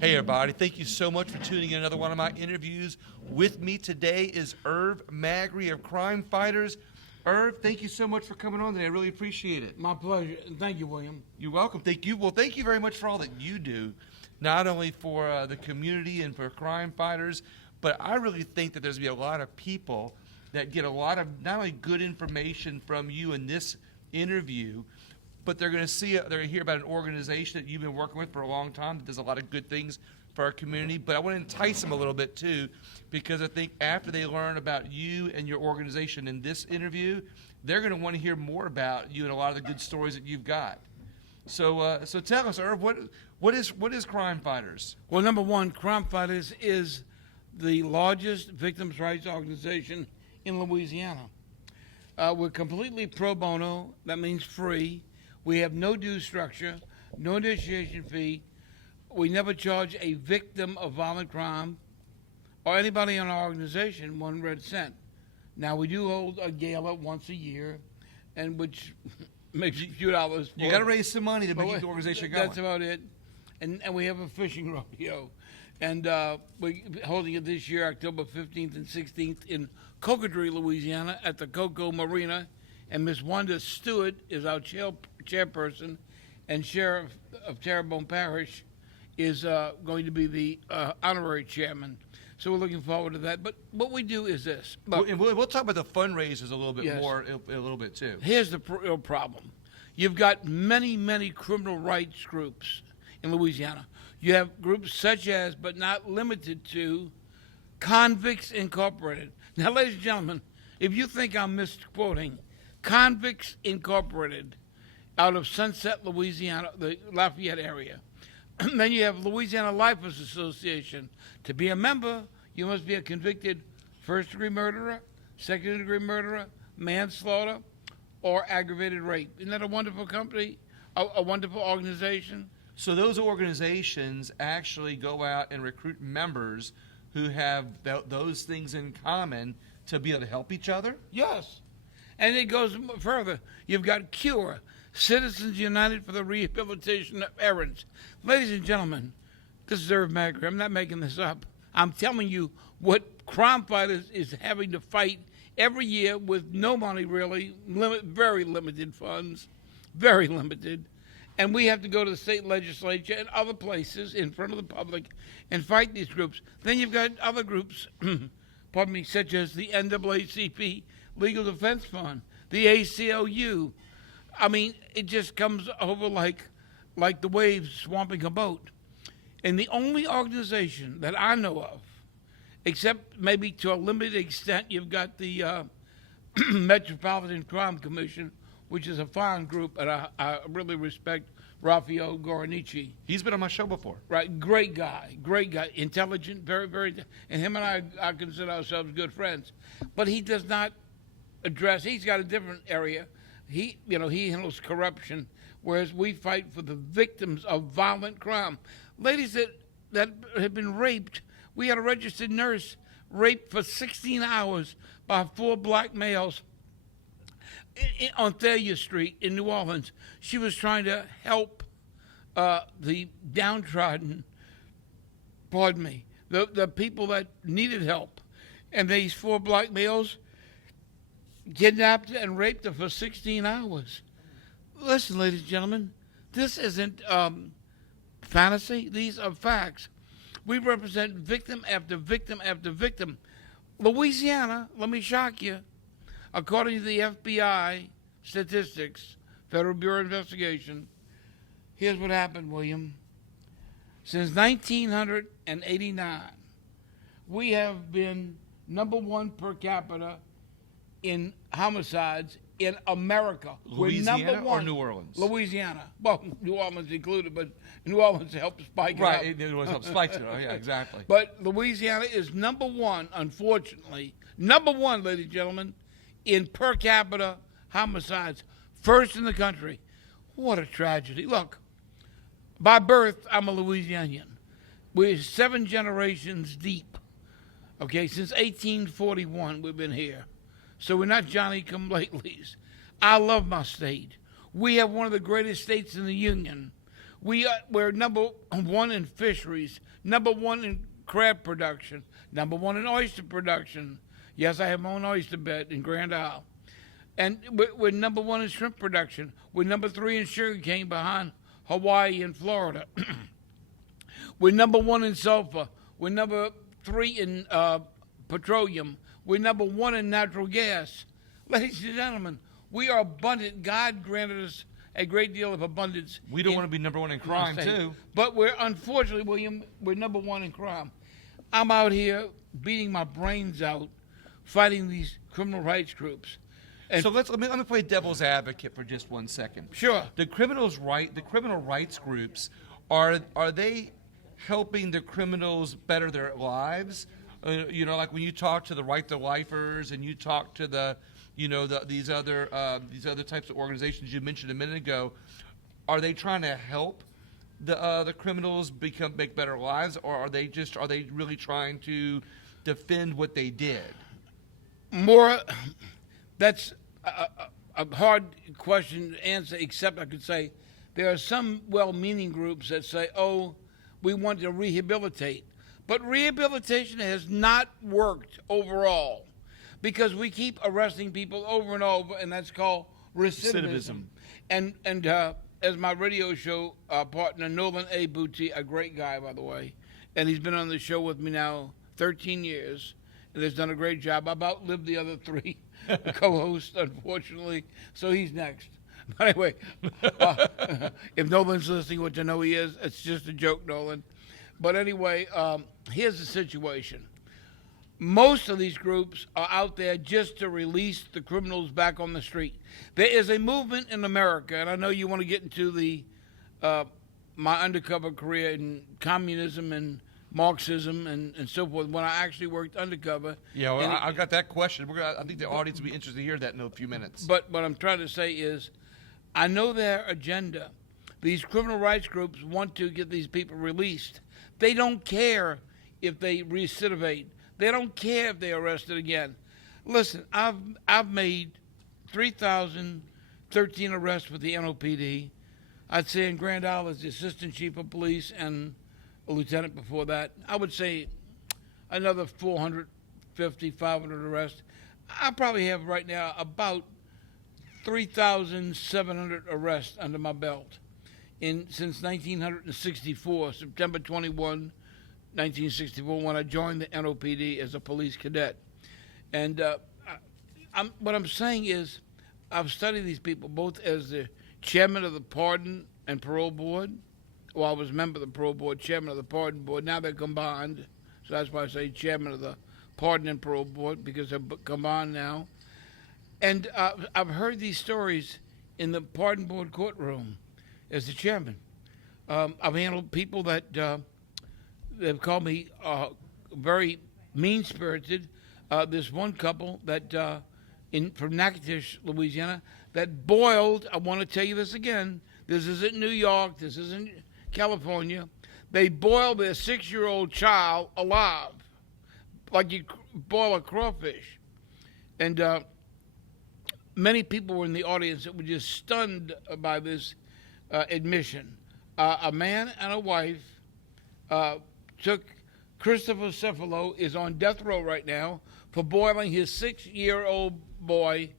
Hey everybody, thank you so much for tuning in another one of my interviews. With me today is Irv Magri of Crimefighters. Irv, thank you so much for coming on today. I really appreciate it. My pleasure. Thank you, William. You're welcome. Thank you. Well, thank you very much for all that you do, not only for the community and for Crimefighters, but I really think that there's going to be a lot of people that get a lot of not only good information from you in this interview, but they're going to hear about an organization that you've been working with for a long time that does a lot of good things for our community. But I want to entice them a little bit too, because I think after they learn about you and your organization in this interview, they're going to want to hear more about you and a lot of the good stories that you've got. So tell us, Irv, what is Crimefighters? Well, number one, Crimefighters is the largest victims' rights organization in Louisiana. We're completely pro bono. That means free. We have no due structure, no initiation fee. We never charge a victim of violent crime or anybody in our organization 1 red cent. Now, we do hold a gala once a year, and which makes a few dollars. You got to raise some money to keep the organization going. That's about it. And we have a fishing rodeo. And we're holding it this year, October 15th and 16th in Cocodrie, Louisiana, at the Coco Marina. And Miss Wanda Stewart is our chairperson, and Sheriff of Terrebonne Parish is going to be the honorary chairman. So we're looking forward to that. But what we do is this. We'll talk about the fundraisers a little bit more, a little bit too. Here's the real problem. You've got many, many criminal rights groups in Louisiana. You have groups such as, but not limited to, Convicts Incorporated. Now, ladies and gentlemen, if you think I'm misquoting, Convicts Incorporated out of Sunset, Louisiana, the Lafayette area. Then you have Louisiana Lifers Association. To be a member, you must be a convicted first-degree murderer, second-degree murderer, manslaughter, or aggravated rape. Isn't that a wonderful company, a wonderful organization? So those organizations actually go out and recruit members who have those things in common to be able to help each other? Yes. And it goes further. You've got CURE, Citizens United for the Rehabilitation of Errants. Ladies and gentlemen, this is Irv Magri. I'm not making this up. I'm telling you what Crimefighters is having to fight every year with no money, really, very limited funds, very limited. And we have to go to the state legislature and other places in front of the public and fight these groups. Then you've got other groups, pardon me, such as the NAACP Legal Defense Fund, the ACLU. I mean, it just comes over like the waves swamping a boat. And the only organization that I know of, except maybe to a limited extent, you've got the Metropolitan Crime Commission, which is a fine group, and I really respect Raphael Goranici. He's been on my show before. Right, great guy, intelligent, very, very, and him and I consider ourselves good friends. But he does not address, he's got a different area. He handles corruption, whereas we fight for the victims of violent crime. Ladies that have been raped. We had a registered nurse raped for 16 hours by 4 black males on Thalia Street in New Orleans. She was trying to help the downtrodden, the people that needed help. And these 4 black males kidnapped and raped her for 16 hours. Listen, ladies and gentlemen, this isn't fantasy. These are facts. We represent victim after victim after victim. Louisiana, let me shock you, according to the FBI statistics, Federal Bureau of Investigation, here's what happened, William. Since 1989, we have been number 1 per capita in homicides in America. Louisiana We're number 1. or New Orleans? Louisiana. Well, New Orleans included, but New Orleans helped spike it up. Right, it was helped spike it. Oh, yeah, exactly. But Louisiana is number 1, unfortunately. Number 1, ladies and gentlemen, in per capita homicides. First in the country. What a tragedy. Look, by birth, I'm a Louisianian. We're 7 generations deep. Okay, since 1841 we've been here. So we're not Johnny-come-latelys. I love my state. We have one of the greatest states in the Union. We're number one in fisheries, number one in crab production, number one in oyster production. Yes, I have my own oyster bed in Grand Isle. And we're number one in shrimp production. We're number three in sugarcane behind Hawaii and Florida. We're number one in sulfur. We're number three in petroleum. We're number one in natural gas. Ladies and gentlemen, we are abundant. God granted us a great deal of abundance. We don't want to be number one in crime, too. But unfortunately, William, we're number one in crime. I'm out here beating my brains out fighting these criminal rights groups. And so let me play devil's advocate for just 1 second. Sure. The criminal rights groups, are they helping the criminals better their lives? Like when you talk to the Right to Lifers and you talk to these other types of organizations you mentioned a minute ago, are they trying to help the criminals make better lives, or are they really trying to defend what they did? That's a hard question to answer, except I could say there are some well-meaning groups that say, oh, we want to rehabilitate. But rehabilitation has not worked overall because we keep arresting people over and over, and that's called recidivism. And as my radio show partner, Nolan A. Booty, a great guy, by the way, and he's been on the show with me now 13 years, and has done a great job. I've outlived the other three co-hosts, unfortunately, so he's next. But anyway, if Nolan's listening, which I know he is, it's just a joke, Nolan. But anyway, here's the situation. Most of these groups are out there just to release the criminals back on the street. There is a movement in America, and I know you want to get into my undercover career in communism and Marxism and so forth. When I actually worked undercover. Yeah, well, I've got that question. I think the audience will be interested to hear that in a few minutes. But what I'm trying to say is, I know their agenda. These criminal rights groups want to get these people released. They don't care if they recidivate. They don't care if they're arrested again. Listen, I've made 3,013 arrests with the NOPD. I'd say in Grand Isle as the assistant chief of police and a lieutenant before that. I would say another 450, 500 arrests. I probably have right now about 3,700 arrests under my belt since 1964, September 21, 1964, when I joined the NOPD as a police cadet. And what I'm saying is I've studied these people both as the chairman of the Pardon and Parole Board. Well, I was a member of the Parole Board, chairman of the Pardon Board. Now they're combined, so that's why I say chairman of the Pardon and Parole Board, because they're combined now. And I've heard these stories in the Pardon Board courtroom as the chairman. I've handled people that they've called me very mean-spirited. This one couple that from Natchitoches, Louisiana, that boiled, I want to tell you this again, this isn't New York, this isn't California. They boiled their 6-year-old child alive, like you boil a crawfish. And many people were in the audience that were just stunned by this admission. A man and a wife took Christopher Cephalo, is on death row right now for boiling his 6-year-old boy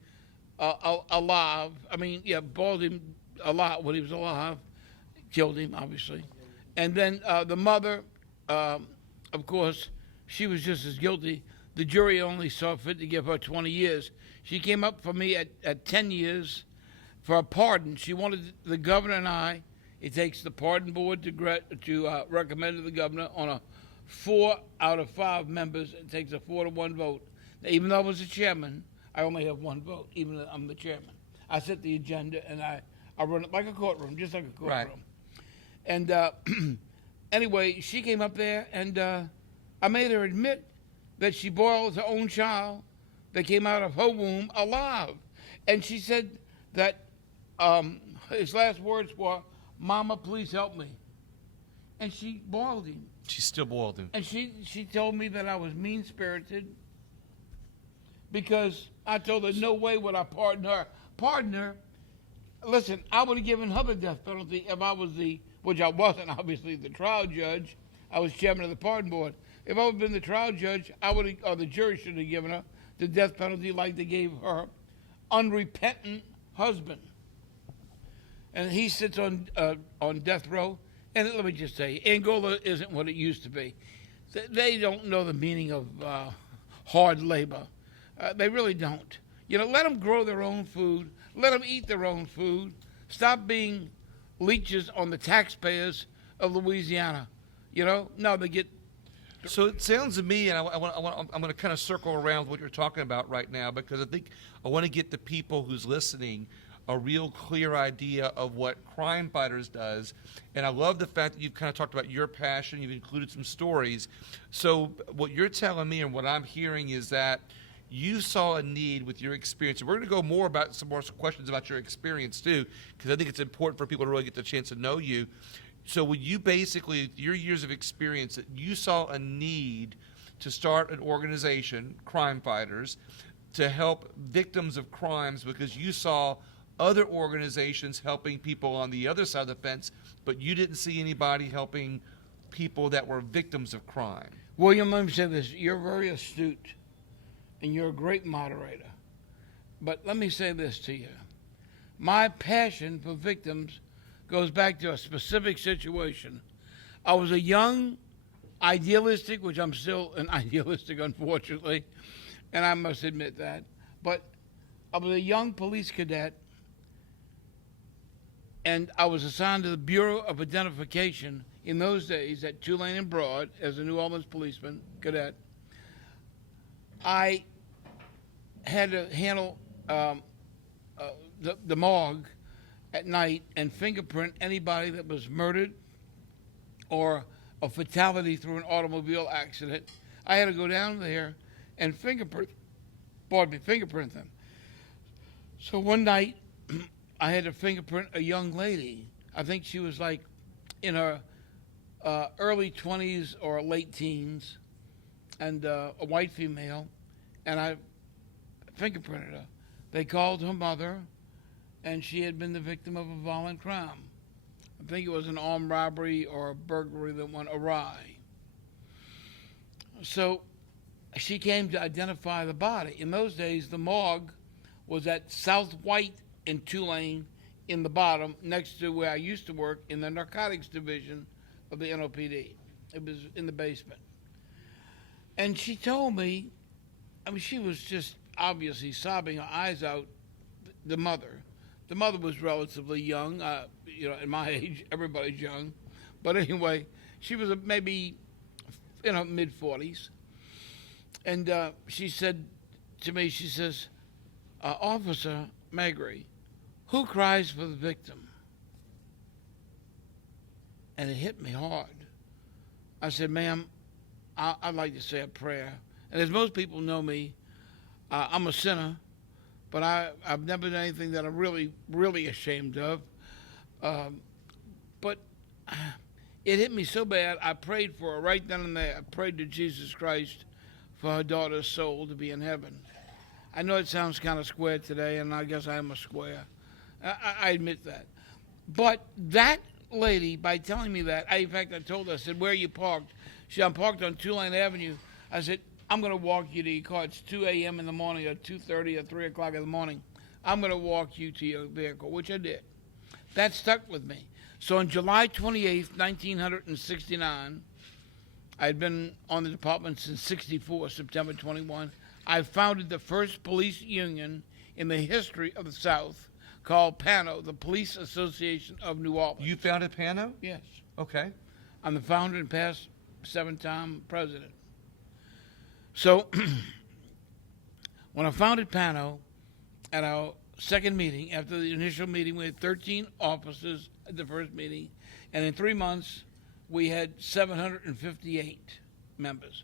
alive. I mean, boiled him alive when he was alive, killed him, obviously. And then the mother, of course, she was just as guilty. The jury only saw fit to give her 20 years. She came up for me at 10 years for a pardon. She wanted the governor and I. It takes the pardon board to recommend to the governor on a 4 out of 5 members. It takes a 4-to-1 vote. Now, even though I was the chairman, I only have 1 vote, even though I'm the chairman. I set the agenda, and I run it like a courtroom, just like a courtroom. Right. And anyway, she came up there, and I made her admit that she boiled her own child that came out of her womb alive. And she said that his last words were, "Mama, please help me." And she boiled him. She still boiled him. And she told me that I was mean-spirited because I told her no way would I pardon her. Listen, I would have given her the death penalty if I was the which I wasn't obviously the trial judge. I was chairman of the pardon board. If I would have been the trial judge, I would have, or the jury should have given her the death penalty like they gave her unrepentant husband. And he sits on death row. And let me just say, Angola isn't what it used to be. They don't know the meaning of hard labor. They really don't. You know, let them grow their own food. Let them eat their own food. Stop being leeches on the taxpayers of Louisiana. You know, no, they get. So it sounds to me, and I'm going to kind of circle around what you're talking about right now, because I think I want to get the people who's listening a real clear idea of what Crimefighters does. And I love the fact that you've kind of talked about your passion. You've included some stories. So what you're telling me and what I'm hearing is that you saw a need with your experience. And we're going to go more about some more questions about your experience too, because I think it's important for people to really get the chance to know you. So when you basically, your years of experience, that you saw a need to start an organization, Crimefighters, to help victims of crimes, because you saw other organizations helping people on the other side of the fence, but you didn't see anybody helping people that were victims of crime. William, let me say this. You're very astute, and you're a great moderator. But let me say this to you. My passion for victims goes back to a specific situation. I was a young idealistic, which I'm still an idealistic, unfortunately, and I must admit that. But I was a young police cadet, and I was assigned to the Bureau of Identification in those days at Tulane and Broad as a New Orleans policeman cadet. I had to handle the morgue at night and fingerprint anybody that was murdered or a fatality through an automobile accident. I had to go down there and fingerprint them. So one night, I had to fingerprint a young lady. I think she was like in her early 20s or late teens, and a white female, and I fingerprinted her. They called her mother, and she had been the victim of a violent crime. I think it was an armed robbery or a burglary that went awry. So she came to identify the body. In those days, the morgue was at South White in Tulane in the bottom, next to where I used to work in the narcotics division of the NOPD. It was in the basement. And she told me, I mean, she was just obviously sobbing her eyes out, the mother. The mother was relatively young. You know, at my age, everybody's young. But anyway, she was maybe in her mid-40s. And she said to me, she says, Officer Magri, who cries for the victim? And it hit me hard. I said, ma'am, I'd like to say a prayer. And as most people know me, I'm a sinner, but I've never done anything that I'm really, really ashamed of. But it hit me so bad, I prayed for her right then and there. I prayed to Jesus Christ for her daughter's soul to be in heaven. I know it sounds kind of square today, and I guess I am a square. I admit that. But that lady, by telling me that, in fact, I told her, I said, where are you parked? She said, I'm parked on Tulane Avenue. I said, I'm going to walk you to your car. It's 2 a.m. in the morning or 2:30 or 3 o'clock in the morning. I'm going to walk you to your vehicle, which I did. That stuck with me. So on July 28th, 1969, I had been on the department since 64, September 21. I founded the first police union in the history of the South called PANO, the Police Association of New Orleans. You founded PANO? Yes. Okay. I'm the founder and past 7-time president. So when I founded PANO, at our second meeting, after the initial meeting, we had 13 officers at the first meeting, and in 3 months, we had 758 members.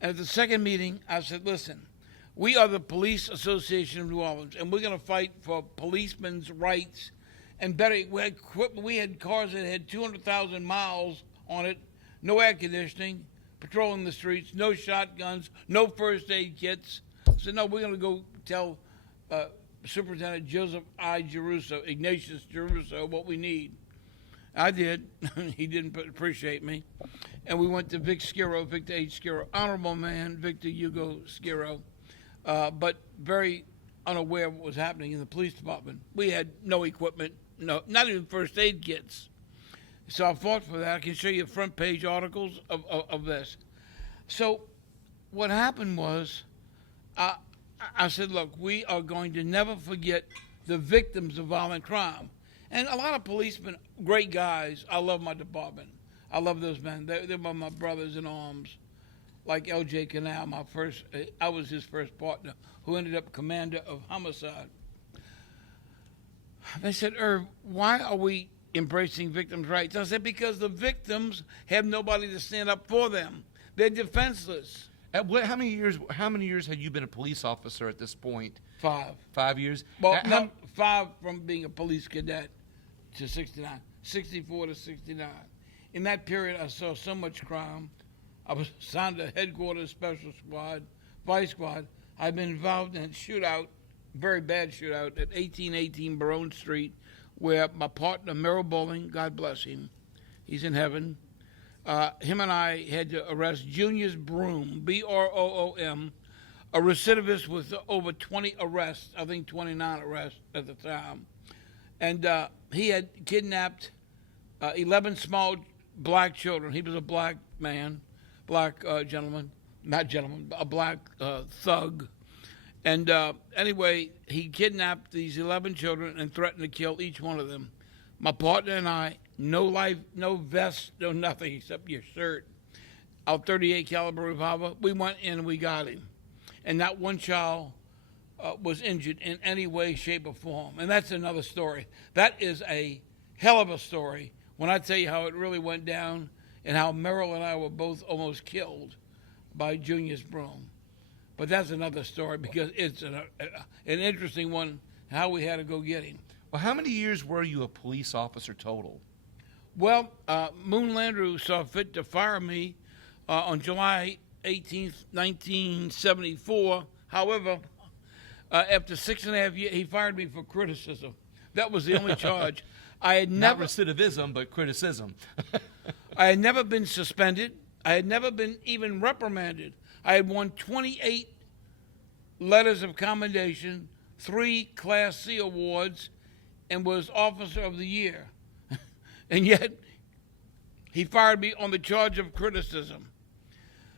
And at the second meeting, I said, listen, we are the Police Association of New Orleans, and we're going to fight for policemen's rights. And better, we had cars that had 200,000 miles on it, no air conditioning, patrolling the streets, no shotguns, no first aid kits. I said, no, we're going to go tell Superintendent Joseph Ignatius Jeruso, what we need. I did. He didn't appreciate me. And we went to Victor H. Skiro, honorable man, Victor Hugo Skiro, but very unaware of what was happening in the police department. We had no equipment, not even first aid kits. So I fought for that. I can show you front page articles of this. So what happened was, I said, look, we are going to never forget the victims of violent crime. And a lot of policemen, great guys. I love my department. I love those men. They're my brothers in arms. Like L.J. Canal, I was his first partner, who ended up commander of homicide. They said, Irv, why are we embracing victims' rights? I said, because the victims have nobody to stand up for them. They're defenseless. How many years had you been a police officer at this point? 5. 5 years? Well, no, 5 from being a police cadet to 69. 64 to 69. In that period, I saw so much crime. I was assigned to headquarters special squad, vice squad. I've been involved in a shootout, very bad shootout, at 1818 Barone Street, where my partner, Merrill Bowling, God bless him, he's in heaven, him and I had to arrest Junius Broom, Broom, a recidivist with over 20 arrests, I think 29 arrests at the time. And he had kidnapped 11 small black children. He was a black man, black gentleman, not gentleman, a black thug. And anyway, he kidnapped these 11 children and threatened to kill each one of them. My partner and I, no life, no vest, no nothing except your shirt. Our 38 caliber revolver, we went in and we got him. And not one child was injured in any way, shape, or form. And that's another story. That is a hell of a story when I tell you how it really went down and how Merrill and I were both almost killed by Junius Broom. But that's another story because it's an interesting one, how we had to go get him. Well, how many years were you a police officer total? Well, Moon Landrew saw fit to fire me on July 18th, 1974. However, after 6.5 years, he fired me for criticism. That was the only charge. I had never... Not recidivism, but criticism. I had never been suspended. I had never been even reprimanded. I had won 28 letters of commendation, 3 Class C awards, and was Officer of the Year. And yet, he fired me on the charge of criticism.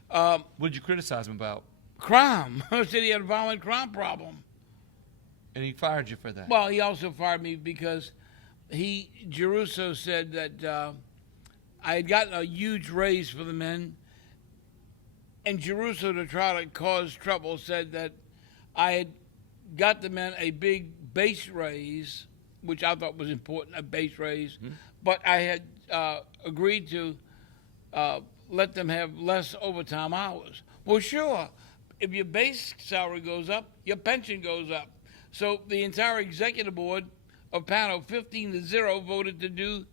What did you criticize him about? Crime. I said he had a violent crime problem. And he fired you for that? Well, he also fired me because Geruso said that I had gotten a huge raise for the men, and Geruso, to try to cause trouble, said that I had got the men a big base raise, which I thought was important, a base raise, but I had agreed to let them have less overtime hours. Well, sure, if your base salary goes up, your pension goes up. So the entire executive board of Pano, 15-0, voted to do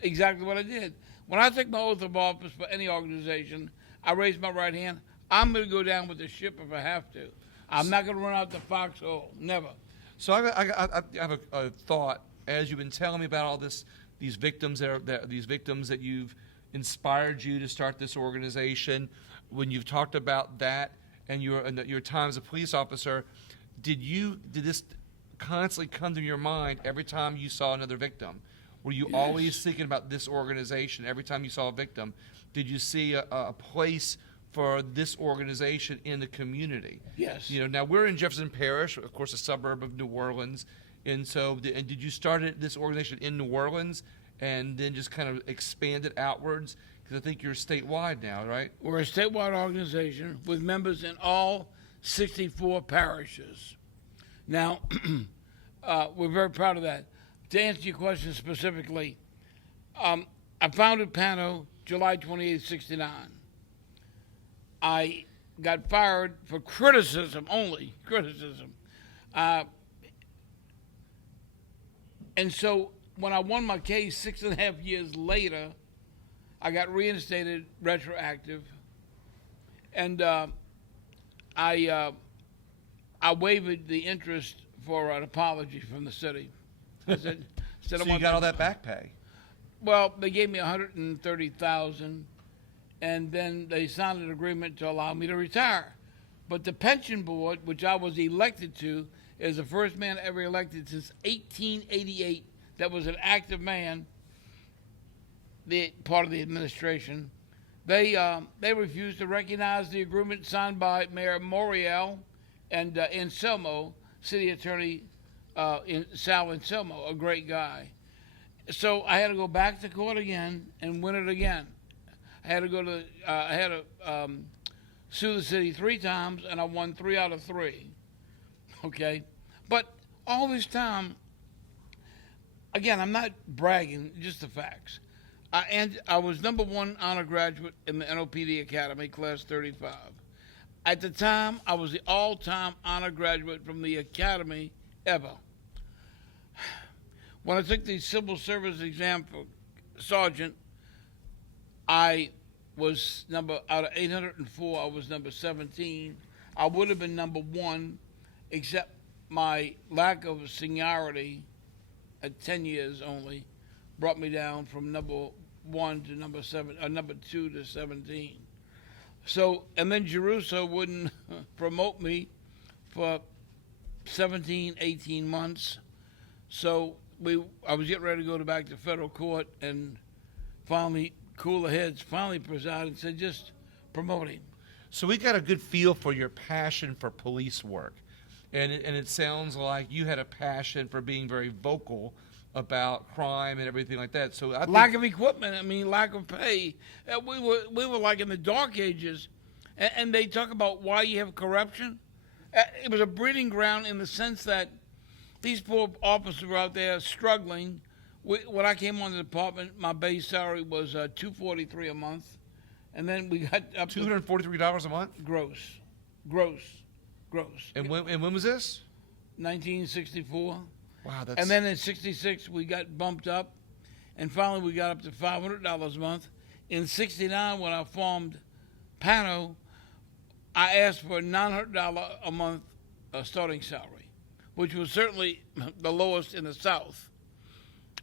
exactly what I did. When I take my oath of office for any organization, I raise my right hand. I'm going to go down with the ship if I have to. I'm not going to run out the foxhole. Never. So I have a thought as you've been telling me about all these victims that you've inspired you to start this organization. When you've talked about that and your time as a police officer, did this constantly come to your mind every time you saw another victim? Were you always thinking about this organization every time you saw a victim? Did you see a place for this organization in the community? Yes. Now we're in Jefferson Parish, of course, a suburb of New Orleans, and so did you start this organization in New Orleans and then just kind of expand it outwards? Because I think you're statewide now, right? We're a statewide organization with members in all 64 parishes. Now, we're very proud of that. To answer your question specifically, I founded Pano July 28, 69. I got fired for criticism only, criticism. And so when I won my case 6.5 years later, I got reinstated retroactive, and I waived the interest for an apology from the city. I said, So you got all that back pay? Well, they gave me 130,000, and then they signed an agreement to allow me to retire. But the pension board, which I was elected to, is the first man ever elected since 1888 that was an active man, the part of the administration. They refused to recognize the agreement signed by Mayor Morial and Anselmo, city attorney Sal Anselmo, a great guy. So I had to go back to court again and win it again. I had to go to sue the city 3 times, and I won 3 out of 3. Okay, but all this time, again, I'm not bragging, just the facts. I was #1 honor graduate in the NOPD Academy, class 35. At the time, I was the all-time honor graduate from the Academy ever. When I took the civil service exam for sergeant, I was out of 804, I was number 17. I would have been #1, except my lack of seniority at 10 years only brought me down from #1 to #2 to 17. So, and then Jerusalem wouldn't promote me for 17, 18 months. So I was getting ready to go back to federal court, and finally, cooler heads finally presided and said, just promote him. So we got a good feel for your passion for police work. And it sounds like you had a passion for being very vocal about crime and everything like that. So lack of equipment, lack of pay. We were like in the dark ages, and they talk about why you have corruption. It was a breeding ground in the sense that these poor officers were out there struggling. When I came on the department, my base salary was $243 a month, and then we got up to $243 a month gross. And when was this? 1964. Wow, that's. And then in '66 we got bumped up, and finally we got up to $500 a month. In '69, when I formed Pano, I asked for a $900 a month starting salary, which was certainly the lowest in the South.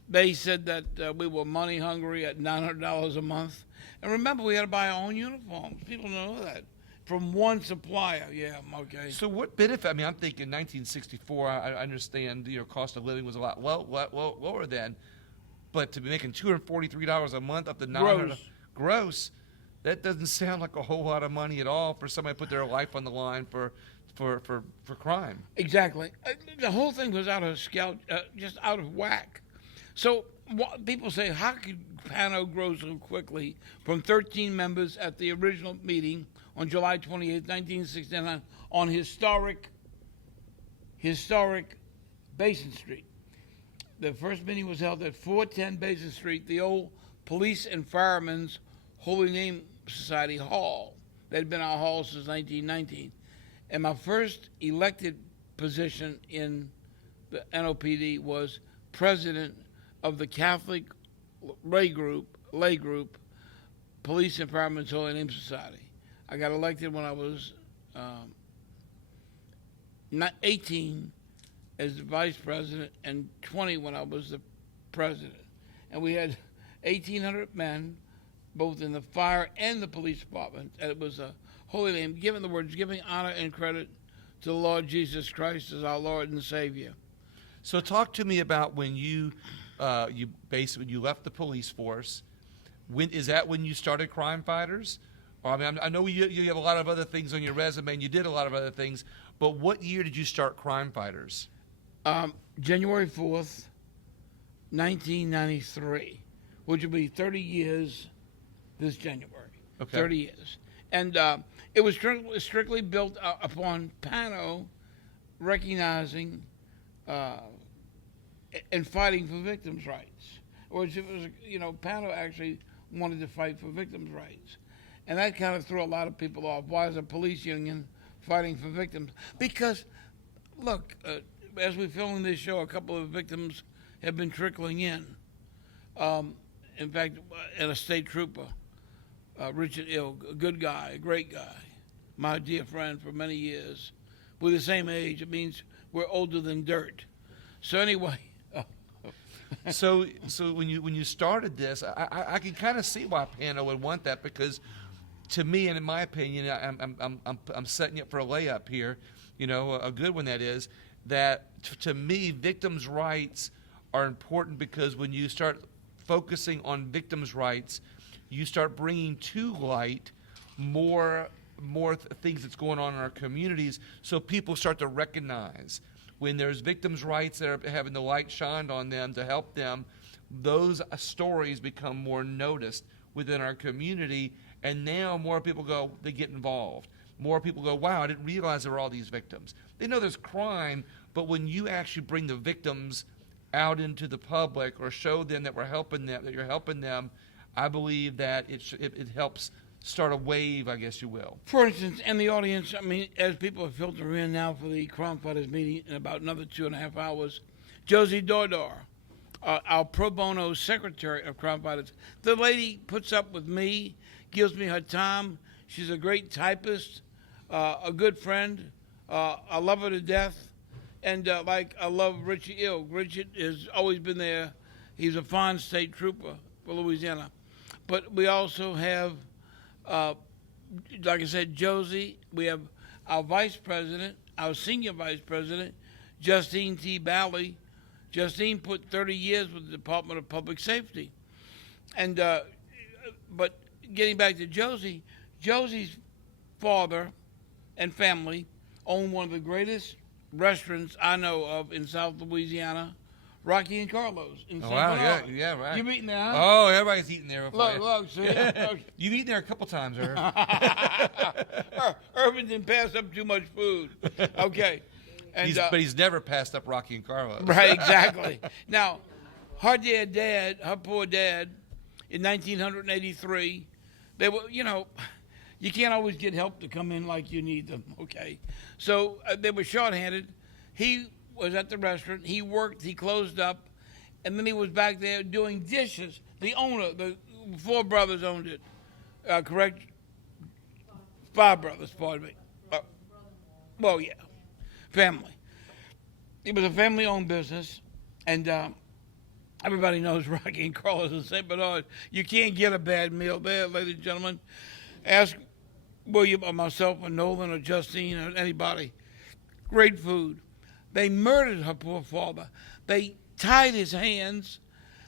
They said that we were money hungry at $900 a month. And remember, we had to buy our own uniforms. People don't know that. From one supplier, yeah, okay. So what benefit? I'm thinking 1964. I understand cost of living was a lot lower then, but to be making $243 a month up to $900 gross, that doesn't sound like a whole lot of money at all for somebody to put their life on the line for crime. Exactly. The whole thing was out of just out of whack. So people say, how could Pano grow so quickly from 13 members at the original meeting on July 28, 1969, on historic Basin Street? The first meeting was held at 410 Basin Street, the old Police and Firemen's Holy Name Society Hall. That had been our hall since 1919. And my first elected position in the NOPD was president of the Catholic lay group, Police and Firemen's Holy Name Society. I got elected when I was 18 as the vice president and 20 when I was the president. And we had 1,800 men, both in the fire and the police department. And it was a holy name, giving honor and credit to the Lord Jesus Christ as our Lord and Savior. So talk to me about when you left the police force. Is that when you started Crimefighters? Or, I know you have a lot of other things on your resume, and you did a lot of other things, but what year did you start Crimefighters? January 4th, 1993, which will be 30 years this January. Okay. 30 years. And it was strictly built upon Pano recognizing and fighting for victims' rights. Which it was, Pano actually wanted to fight for victims' rights. And that kind of threw a lot of people off. Why is a police union fighting for victims? Because, look, as we film this show, a couple of victims have been trickling in. In fact, and a state trooper, Richard Ill, a good guy, a great guy, my dear friend for many years. We're the same age. It means we're older than dirt. So anyway, So when you started this, I can kind of see why Pano would want that, because to me, and in my opinion, I'm setting you up for a layup here, a good one that is, that to me, victims' rights are important, because when you start focusing on victims' rights, you start bringing to light more things that's going on in our communities, so people start to recognize when there's victims' rights that are having the light shined on them to help them. Those stories become more noticed within our community, and now more people they get involved. More people go, wow, I didn't realize there were all these victims. They know there's crime, but when you actually bring the victims out into the public or show them that you're helping them, I believe that it helps start a wave, I guess you will. For instance, in the audience, as people are filtering in now for the Crimefighters meeting in about another 2.5 hours, Josie Dordar, our pro bono secretary of Crimefighters. The lady puts up with me, gives me her time. She's a great typist, a good friend. I love her to death. And I love Richie Ill. Richard has always been there. He's a fine state trooper for Louisiana. But we also have, like I said, Josie. We have our vice president, our senior vice president, Justine T. Bally. Justine put 30 years with the Department of Public Safety. And but getting back to Josie, Josie's father and family own one of the greatest restaurants I know of in South Louisiana, Rocky and Carlos in St. Bernard. Yeah, right. You've eaten there, huh? Oh, everybody's eating there. Look, see? You've eaten there a couple times, Irv. Irvin didn't pass up too much food. Okay. And, but he's never passed up Rocky and Carlos. Right, exactly. Now, her poor dad, in 1983, they were, you can't always get help to come in like you need them, okay? So they were shorthanded. He was at the restaurant. He worked. He closed up. And then he was back there doing dishes. The owner, the 4 brothers owned it, correct? 5 brothers, pardon me. Well, yeah, family. It was a family-owned business. And everybody knows Rocky and Carlos in St. Bernard. You can't get a bad meal there, ladies and gentlemen. Ask William or myself or Nolan or Justine or anybody. Great food. They murdered her poor father. They tied his hands.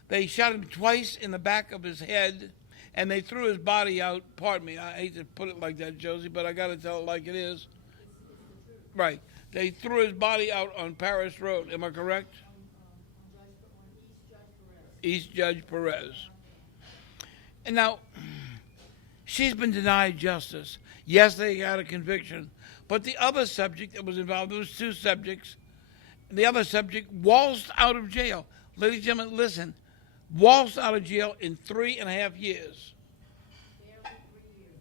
They shot him twice in the back of his head, and they threw his body out. Pardon me, I hate to put it like that, Josie, but I got to tell it like it is. Right. They threw his body out on Paris Road. Am I correct? East Judge Perez. And now, she's been denied justice. Yes, they got a conviction. But the other subject that was involved, there was 2 subjects. The other subject waltzed out of jail. Ladies and gentlemen, listen. Waltzed out of jail in 3.5 years.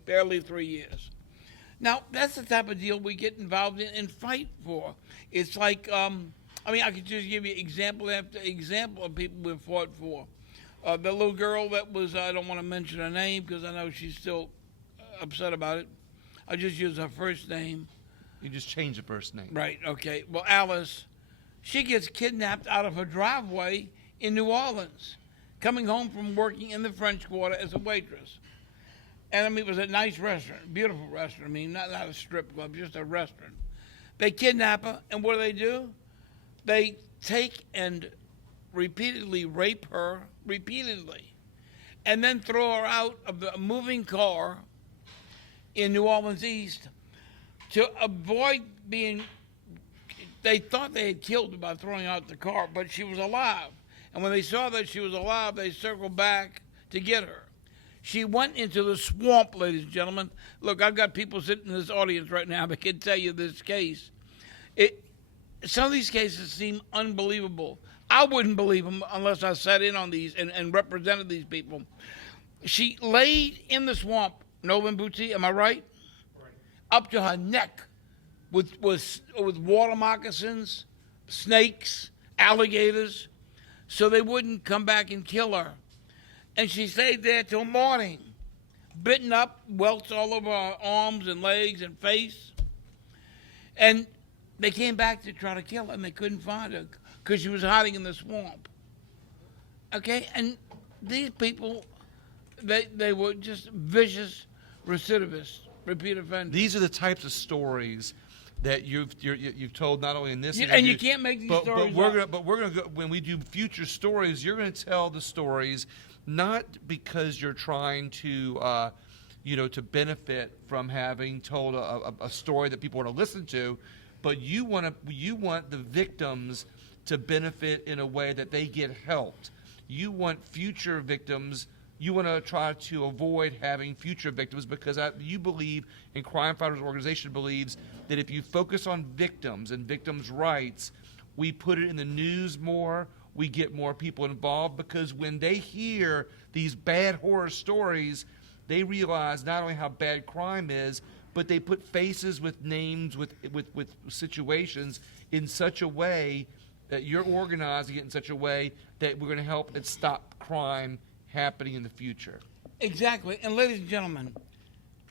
Barely 3 years. Now, that's the type of deal we get involved in and fight for. It's like, I could just give you example after example of people we've fought for. The little girl that was, I don't want to mention her name because I know she's still upset about it. I just use her first name. You just change the first name. Right, okay. Well, Alice, she gets kidnapped out of her driveway in New Orleans, coming home from working in the French Quarter as a waitress. And it was a nice restaurant, beautiful restaurant. Not a strip club, just a restaurant. They kidnap her, and what do? They take and repeatedly rape her, and then throw her out of the moving car in New Orleans East to avoid being, they thought they had killed her by throwing out the car, but she was alive. And when they saw that she was alive, they circled back to get her. She went into the swamp, ladies and gentlemen. Look, I've got people sitting in this audience right now that can tell you this case. Some of these cases seem unbelievable. I wouldn't believe them unless I sat in on these and represented these people. She laid in the swamp, Nolan Booty, am I right? Right. Up to her neck with water moccasins, snakes, alligators, so they wouldn't come back and kill her. And she stayed there till morning, bitten up, welts all over her arms and legs and face. And they came back to try to kill her, and they couldn't find her because she was hiding in the swamp. Okay, and these people, they were just vicious recidivists, repeat offenders. These are the types of stories that you've told not only in this And interview, you can't make these but stories we're gonna go, when we do future stories, you're gonna tell the stories not because you're trying to to benefit from having told a story that people want to listen to, but you want the victims to benefit in a way that they get helped. You want future victims. You want to try to avoid having future victims because you believe, and Crimefighters organization believes, that if you focus on victims and victims' rights, we put it in the news more, we get more people involved, because when they hear these bad horror stories, they realize not only how bad crime is, but they put faces with names, with situations in such a way that you're organizing it in such a way that we're going to help it stop crime happening in the future. Exactly. And ladies and gentlemen,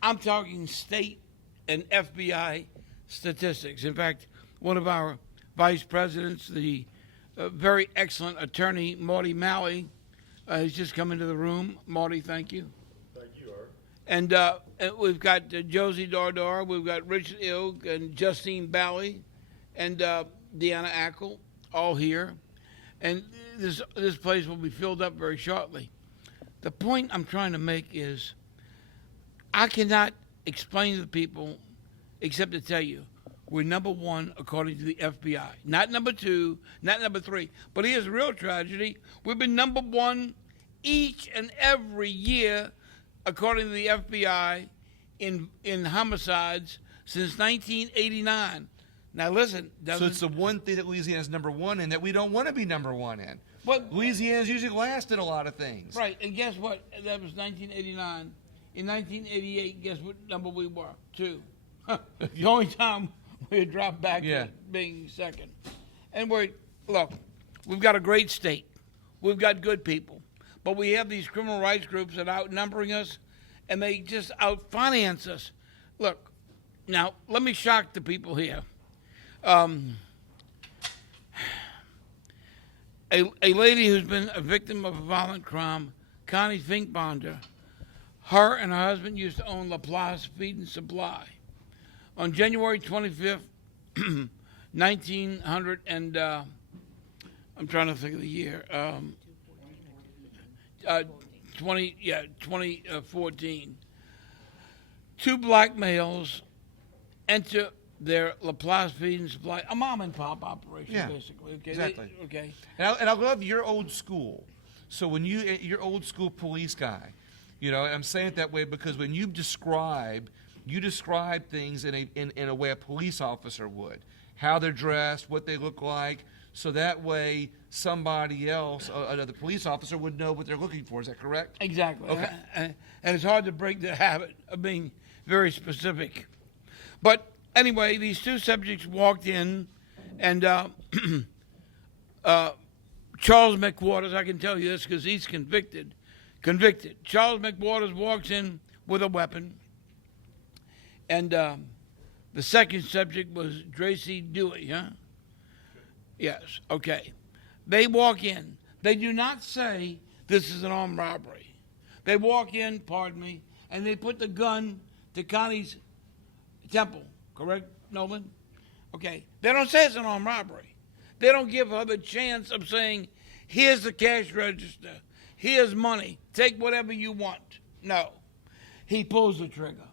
I'm talking state and FBI statistics. In fact, one of our vice presidents, the very excellent attorney, Marty Malley, has just come into the room. Marty, thank you. Thank you, Irv. And we've got Josie Dardar, we've got Richard Ilg and Justine Bally and Deanna Ackle, all here. And this place will be filled up very shortly. The point I'm trying to make is I cannot explain to the people except to tell you we're number one according to the FBI. Not number two, not number three. But here's the real tragedy. We've been number one each and every year according to the FBI in homicides since 1989. Now listen. So it's the one thing that Louisiana's number one in that we don't want to be number one in. Well, Louisiana's usually last in a lot of things. Right, and guess what? That was 1989. In 1988, guess what number we were? 2. The only time we had dropped back to being second. And look, we've got a great state. We've got good people. But we have these criminal rights groups that are outnumbering us, and they just outfinance us. Look, now, let me shock the people here. A lady who's been a victim of a violent crime, Connie Finkbonder, her and her husband used to own LaPlace Feed and Supply. On January 25th, 1900 and I'm trying to think of the year, 2014, 2 black males enter their LaPlace Feed and Supply, a mom and pop operation, basically. Okay, exactly. Okay. And I love your old school. So when you're old school police guy, and I'm saying it that way because when you describe things in a way a police officer would, how they're dressed, what they look like, so that way somebody else, another police officer, would know what they're looking for. Is that correct? Exactly. Okay. And it's hard to break the habit of being very specific. But anyway, these 2 subjects walked in, and Charles McWaters, I can tell you this because he's convicted. Charles McWaters walks in with a weapon, and the second subject was Tracy Dewey, huh? Yes, okay. They walk in. They do not say this is an armed robbery. They walk in, and they put the gun to Connie's temple. Correct, Nolan? Okay. They don't say it's an armed robbery. They don't give her the chance of saying, here's the cash register. Here's money. Take whatever you want. No. He pulls the trigger.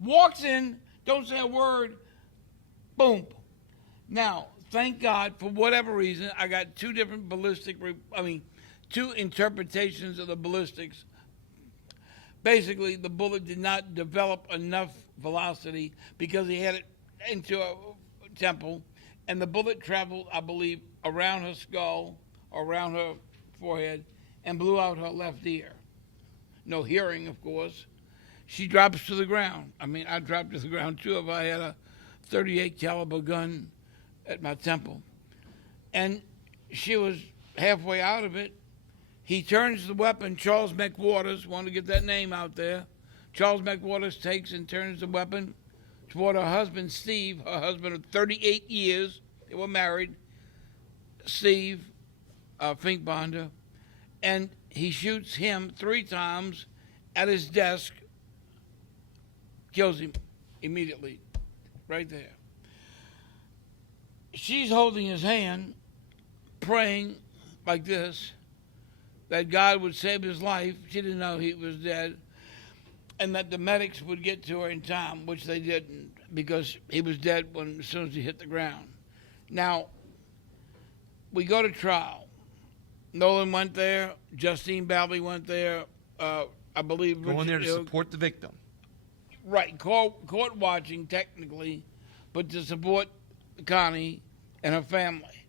Walks in, don't say a word. Boom. Now, thank God, for whatever reason, I got 2 different 2 interpretations of the ballistics. Basically, the bullet did not develop enough velocity because he had it into a temple, and the bullet traveled, I believe, around her skull, around her forehead, and blew out her left ear. No hearing, of course. She drops to the ground. I dropped to the ground too if I had a .38 caliber gun at my temple. And she was halfway out of it. He turns the weapon. Charles McWaters, want to get that name out there. Charles McWaters takes and turns the weapon toward her husband, Steve, her husband of 38 years. They were married. Steve Finkbonder, and he shoots him 3 times at his desk, kills him immediately, right there. She's holding his hand, praying like this, that God would save his life. She didn't know he was dead, and that the medics would get to her in time, which they didn't, because he was dead as soon as he hit the ground. Now, we go to trial. Nolan went there. Justine Bally went there. I believe Going there to support the victim. Right, court watching technically, but to support Connie and her family.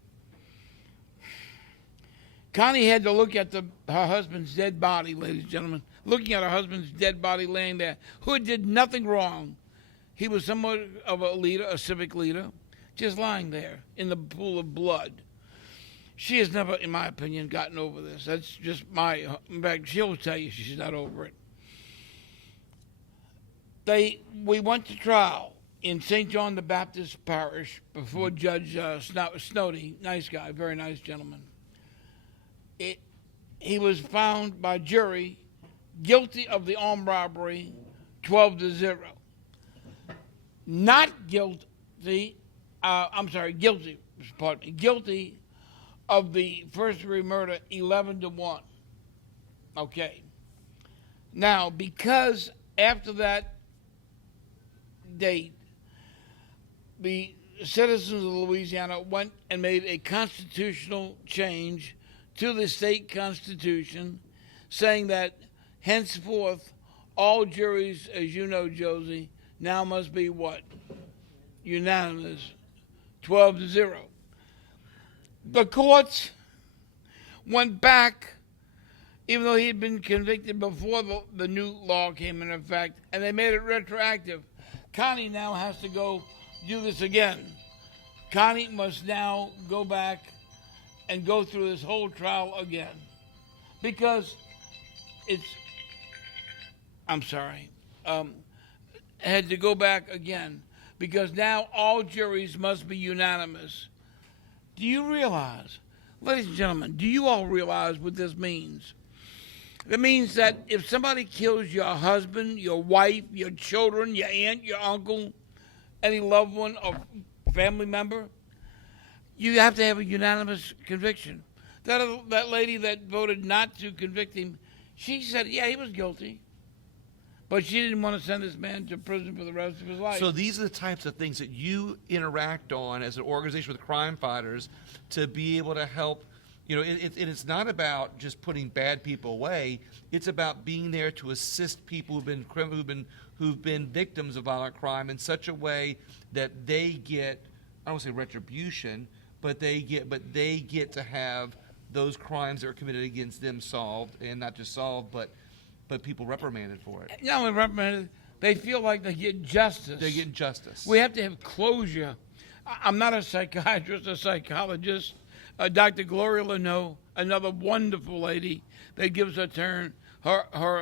Connie had to look at her husband's dead body, ladies and gentlemen, looking at her husband's dead body laying there, who did nothing wrong. He was somewhat of a leader, a civic leader, just lying there in the pool of blood. She has never, in my opinion, gotten over this. That's just in fact, she'll tell you she's not over it. We went to trial in St. John the Baptist Parish before Judge Snowdy, nice guy, very nice gentleman. He was found by jury guilty of the armed robbery, 12-0. Not guilty, guilty of the first-degree murder, 11-1. Okay. Now, because after that date, the citizens of Louisiana went and made a constitutional change to the state constitution, saying that henceforth all juries, as you know, Josie, now must be what? Unanimous, 12-0. The courts went back, even though he had been convicted before the new law came into effect, and they made it retroactive. Connie now has to go do this again. Connie must now go back and go through this whole trial again. Because had to go back again. Because now all juries must be unanimous. Do you realize, ladies and gentlemen, do you all realize what this means? It means that if somebody kills your husband, your wife, your children, your aunt, your uncle, any loved one or family member, you have to have a unanimous conviction. That lady that voted not to convict him, she said, yeah, he was guilty. But she didn't want to send this man to prison for the rest of his life. So these are the types of things that you interact on as an organization with Crimefighters to be able to help. You know, it's not about just putting bad people away. It's about being there to assist people who've been victims of violent crime in such a way that they get, I don't want to say retribution, but they get to have those crimes that are committed against them solved, and not just solved, but people reprimanded for it. Not only reprimanded, they feel like they get justice. They get justice. We have to have closure. I'm not a psychiatrist, a psychologist. Dr. Gloria Leno, another wonderful lady that gives her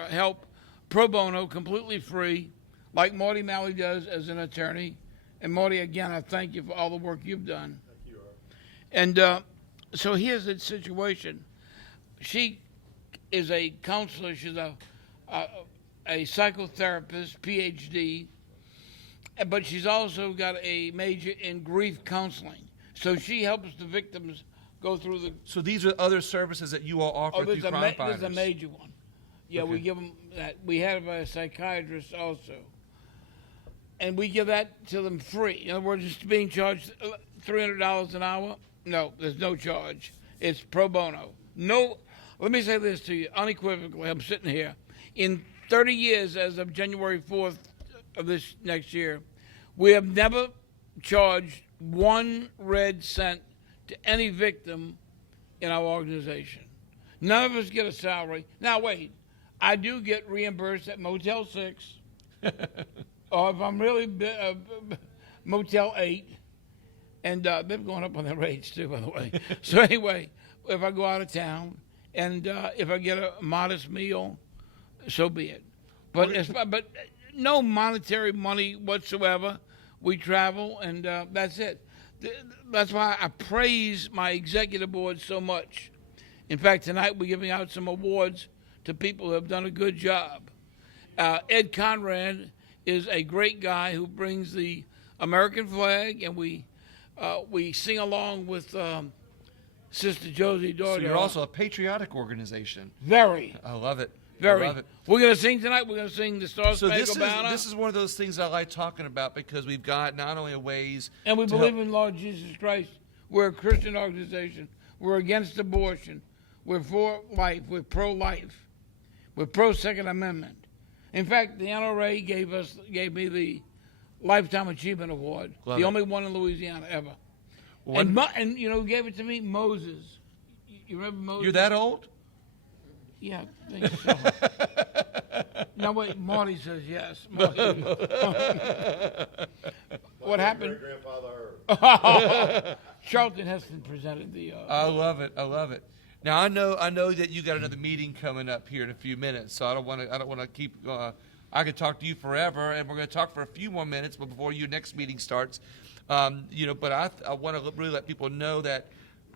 help pro bono, completely free, like Marty Malley does as an attorney. And Marty, again, I thank you for all the work you've done. Thank you, Irv. And so here's the situation. She is a counselor. She's a psychotherapist, PhD, but she's also got a major in grief counseling. So she helps the victims go through the... So these are other services that you all offer through Crimefighters? There's a major one. Yeah, Okay. we give them that. We have a psychiatrist also. And we give that to them free. In other words, it's being charged $300 an hour. No, there's no charge. It's pro bono. No, let me say this to you unequivocally. I'm sitting here. In 30 years, as of January 4th of this next year, we have never charged 1 red cent to any victim in our organization. None of us get a salary. Now, wait, I do get reimbursed at Motel 6, or if I'm really Motel 8, and they're going up on their rates too, by the way. So anyway, if I go out of town, and if I get a modest meal, so be it. But no monetary money whatsoever. We travel, and that's it. That's why I praise my executive board so much. In fact, tonight we're giving out some awards to people who have done a good job. Ed Conrad is a great guy who brings the American flag, and we sing along with Sister Josie Dordo. So you're also a patriotic organization. Very. I love it. Very. I love it. We're going to sing tonight. We're going to sing the Star So Spangled Banner. this is one of those things I like talking about because we've got not only ways And we to believe help- in Lord Jesus Christ. We're a Christian organization. We're against abortion. We're for life. We're pro-life. We're pro-Second Amendment. In fact, the NRA gave me the Lifetime Achievement Award, Love the it. only one in Louisiana ever. One- And you know who gave it to me? Moses. You remember Moses? You're that old? Yeah, I think so. No, wait, Marty says yes. Marty. What happened? Great-grandfather Irv. Charlton Heston presented the. I love it. I love it. Now I know that you got another meeting coming up here in a few minutes, so I don't want to keep. I could talk to you forever, and we're going to talk for a few more minutes, but before your next meeting starts, But I want to really let people know that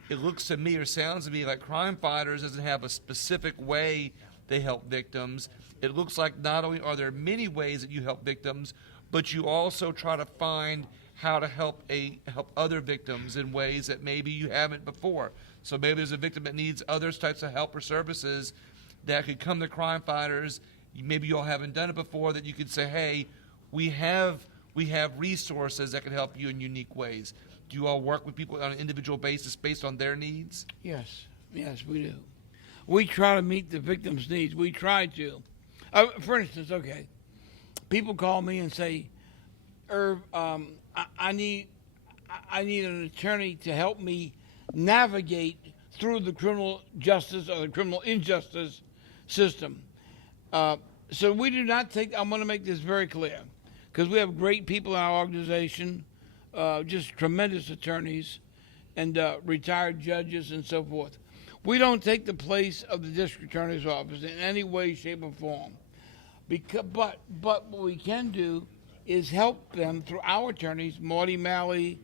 it looks to me or sounds to me like Crimefighters doesn't have a specific way they help victims. It looks like not only are there many ways that you help victims, but you also try to find how to help other victims in ways that maybe you haven't before. So maybe there's a victim that needs other types of help or services that could come to Crimefighters. Maybe you all haven't done it before, that you could say, hey, we have resources that can help you in unique ways. Do you all work with people on an individual basis based on their needs? Yes, we do. We try to meet the victim's needs. We try to. For instance, okay, people call me and say, Irv, I need an attorney to help me navigate through the criminal justice or the criminal injustice system. So we do not take, I'm going to make this very clear, because we have great people in our organization, just tremendous attorneys and retired judges and so forth. We don't take the place of the district attorney's office in any way, shape, or form. But what we can do is help them through our attorneys, Marty Malley,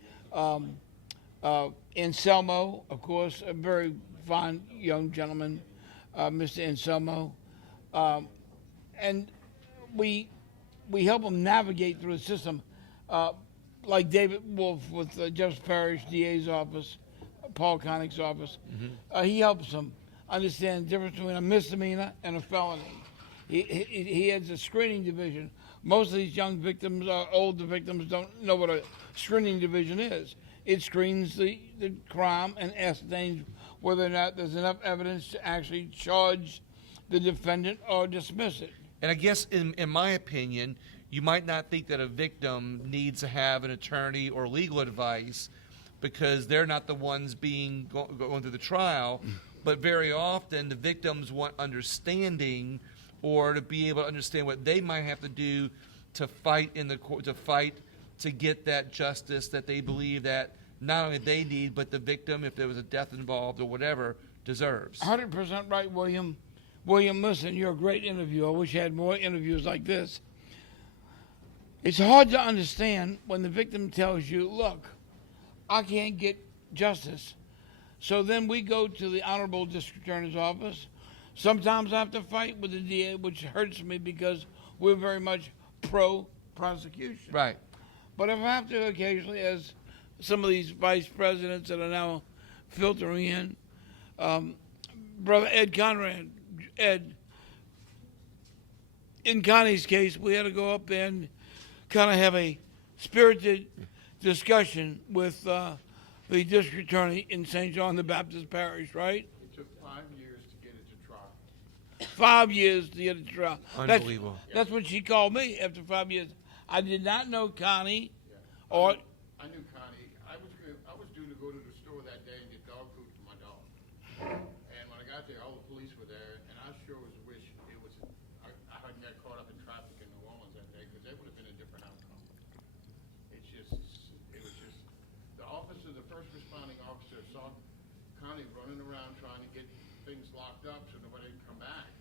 Anselmo, of course, a very fine young gentleman, Mr. Anselmo. And we help them navigate through the system, like David Wolf with Judge Parish DA's office, Paul Connick's office. Mm-hmm. He helps them understand the difference between a misdemeanor and a felony. He has a screening division. Most of these young victims, older victims, don't know what a screening division is. It screens the crime and ascertains whether or not there's enough evidence to actually charge the defendant or dismiss it. And I guess, in my opinion, you might not think that a victim needs to have an attorney or legal advice because they're not the ones going through the trial, but very often the victims want understanding, or to be able to understand what they might have to do to fight in the court, to get that justice that they believe that not only they need, but the victim, if there was a death involved or whatever, deserves. 100% right, William. William, listen, you're a great interviewer. I wish I had more interviews like this. It's hard to understand when the victim tells you, look, I can't get justice. So then we go to the Honorable District Attorney's office. Sometimes I have to fight with the DA, which hurts me because we're very much pro-prosecution. Right. But if I have to occasionally, as some of these vice presidents that are now filtering in, Brother Ed Conrad, in Connie's case, we had to go up there and kind of have a spirited discussion with the district attorney in St. John the Baptist Parish, right? It took 5 years to get it to trial. 5 years to get it to trial. Unbelievable. That's what she called me after 5 years. I did not know Connie, or I knew Connie. I was due to go to the store that day and get dog food for my dog. And when I got there, all the police were there, and I sure was wish it was. I hadn't got caught up in traffic in New Orleans that day, because it would have been a different outcome. It was just the officer, the first responding officer, saw Connie running around trying to get things locked up so nobody would come back,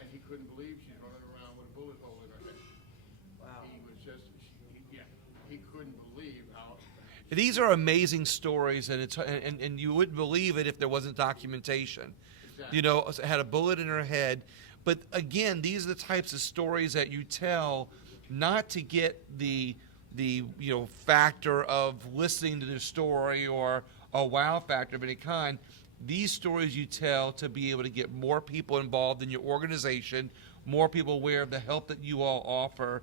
and he couldn't believe she's running around with a bullet hole in her head. Wow. He was just, he couldn't believe how. These are amazing stories, and and you wouldn't believe it if there wasn't documentation. Exactly. You know, had a bullet in her head. But again, these are the types of stories that you tell, not to get the factor of listening to the story or a wow factor of any kind. These stories you tell to be able to get more people involved in your organization, more people aware of the help that you all offer,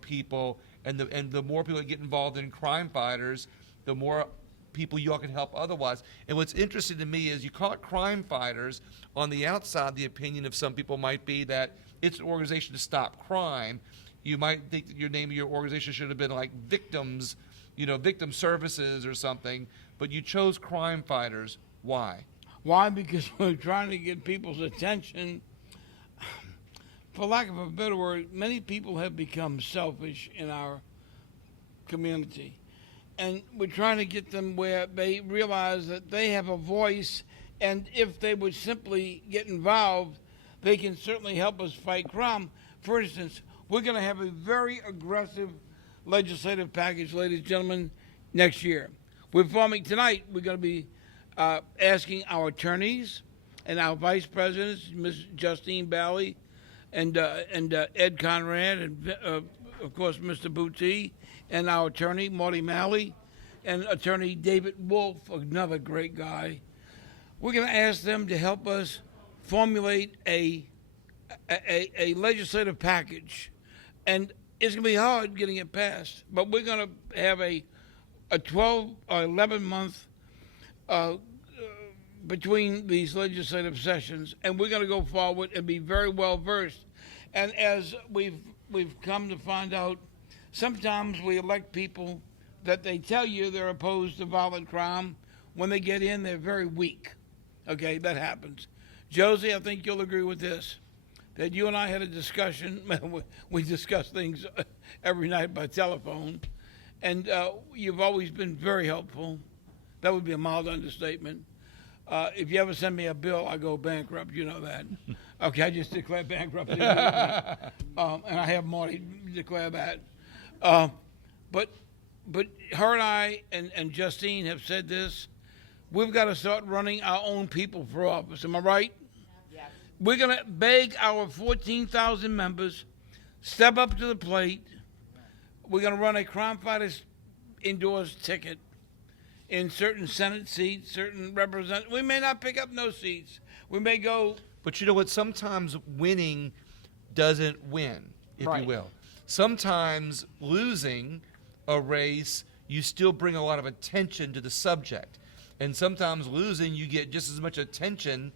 people, and the more people that get involved in Crime Fighters, the more people you all can help otherwise. And what's interesting to me is you call it Crime Fighters. On the outside, the opinion of some people might be that it's an organization to stop crime. You might think that your name of your organization should have been like Victims, Victim Services or something, but you chose Crime Fighters. Why? Why? Because we're trying to get people's attention. For lack of a better word, many people have become selfish in our community. And we're trying to get them where they realize that they have a voice, and if they would simply get involved, they can certainly help us fight crime. For instance, we're going to have a very aggressive legislative package, ladies and gentlemen, next year. We're forming tonight. We're going to be asking our attorneys and our vice presidents, Ms. Justine Bally and Ed Conrad, and of course Mr. Booty, and our attorney Marty Malley, and attorney David Wolf, another great guy. We're going to ask them to help us formulate a legislative package, and it's going to be hard getting it passed, but we're going to have a 12 or 11 month between these legislative sessions, and we're going to go forward and be very well versed. And as we've come to find out, sometimes we elect people that they tell you they're opposed to violent crime. When they get in, they're very weak. Okay, that happens. Josie, I think you'll agree with this, that you and I had a discussion. We discuss things every night by telephone, and you've always been very helpful. That would be a mild understatement. If you ever send me a bill, I go bankrupt. You know that. Okay, I just declared bankruptcy. And I have Marty declare that. But her and I and Justine have said this. We've got to start running our own people for office. Am I right? Yes. We're going to beg our 14,000 members, step up to the plate. We're going to run a Crime Fighters endorsed ticket in certain Senate seats, certain representatives. We may not pick up no seats. We may go. But you know what? Sometimes winning doesn't win, if Right. you will. Sometimes losing a race, you still bring a lot of attention to the subject. And sometimes losing, you get just as much attention,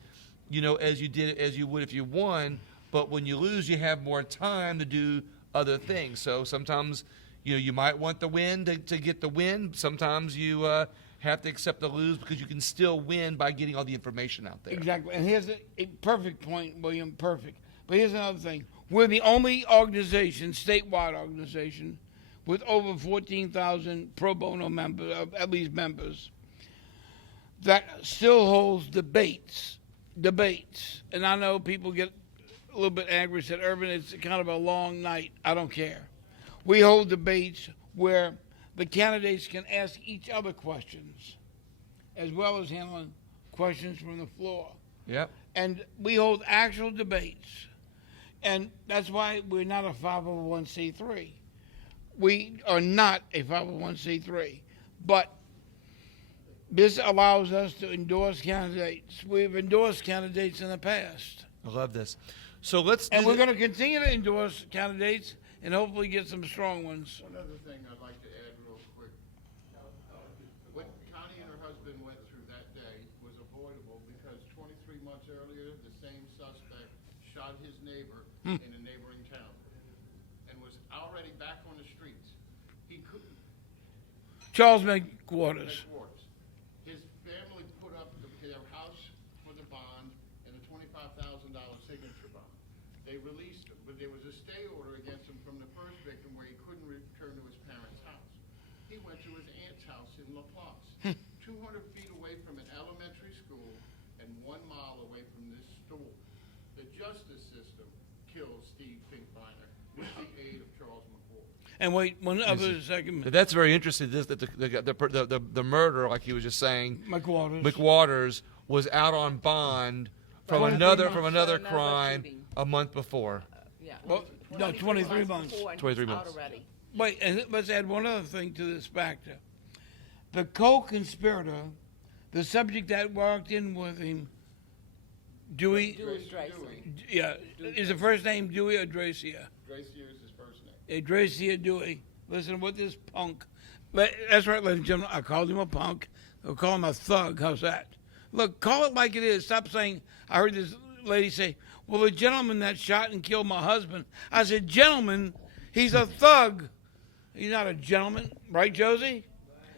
as you would if you won. But when you lose, you have more time to do other things. So sometimes, you might want the win to get the win. Sometimes you have to accept the lose because you can still win by getting all the information out there. Exactly. And here's a perfect point, William, perfect. But here's another thing. We're the only organization, statewide organization, with over 14,000 pro bono members, at least members, that still holds debates. And I know people get a little bit angry, said, Irvin, it's kind of a long night. I don't care. We hold debates where the candidates can ask each other questions, as well as handling questions from the floor. Yep. And we hold actual debates. And that's why we're not a 501c3. We are not a 501c3. But this allows us to endorse candidates. We've endorsed candidates in the past. I love this. So let's And we're going to continue to endorse candidates and hopefully get some strong ones. One other thing I'd like to add real quick. What Connie and her husband went through that day was avoidable because 23 months earlier, the same suspect shot his neighbor in a neighboring town and was already back on the streets. He couldn't Charles McWaters. make orders. His family put up their house for the bond and a $25,000 signature bond. They released him, but there was a stay order against him from the first victim where he couldn't return to his parents' house. He went to his aunt's house in LaPlace, 200 feet away from an elementary school and 1 mile away from this store. The justice system killed Steve Finkbeiner with the aid of Charles McWaters. And wait, one other second. That's very interesting. This that the murderer, like he was just saying, McWaters. was out on bond from Right. another Another crime shooting. a month before. Yeah. Well, no, 23 months. before, and 23 he's out months. already. Wait, and let's add one other thing to this factor. The co-conspirator, the subject that walked in with him, Dewey, Dewey Dracer. yeah, is the first name Dewey or Dracia? Dracier is his first name. Dracia Dewey. Listen, what this punk, that's right, ladies and gentlemen, I called him a punk. I'll call him a thug. How's that? Look, call it like it is. Stop saying, I heard this lady say, well, the gentleman that shot and killed my husband. I said, gentleman, he's a thug. He's not a gentleman. Right, Josie?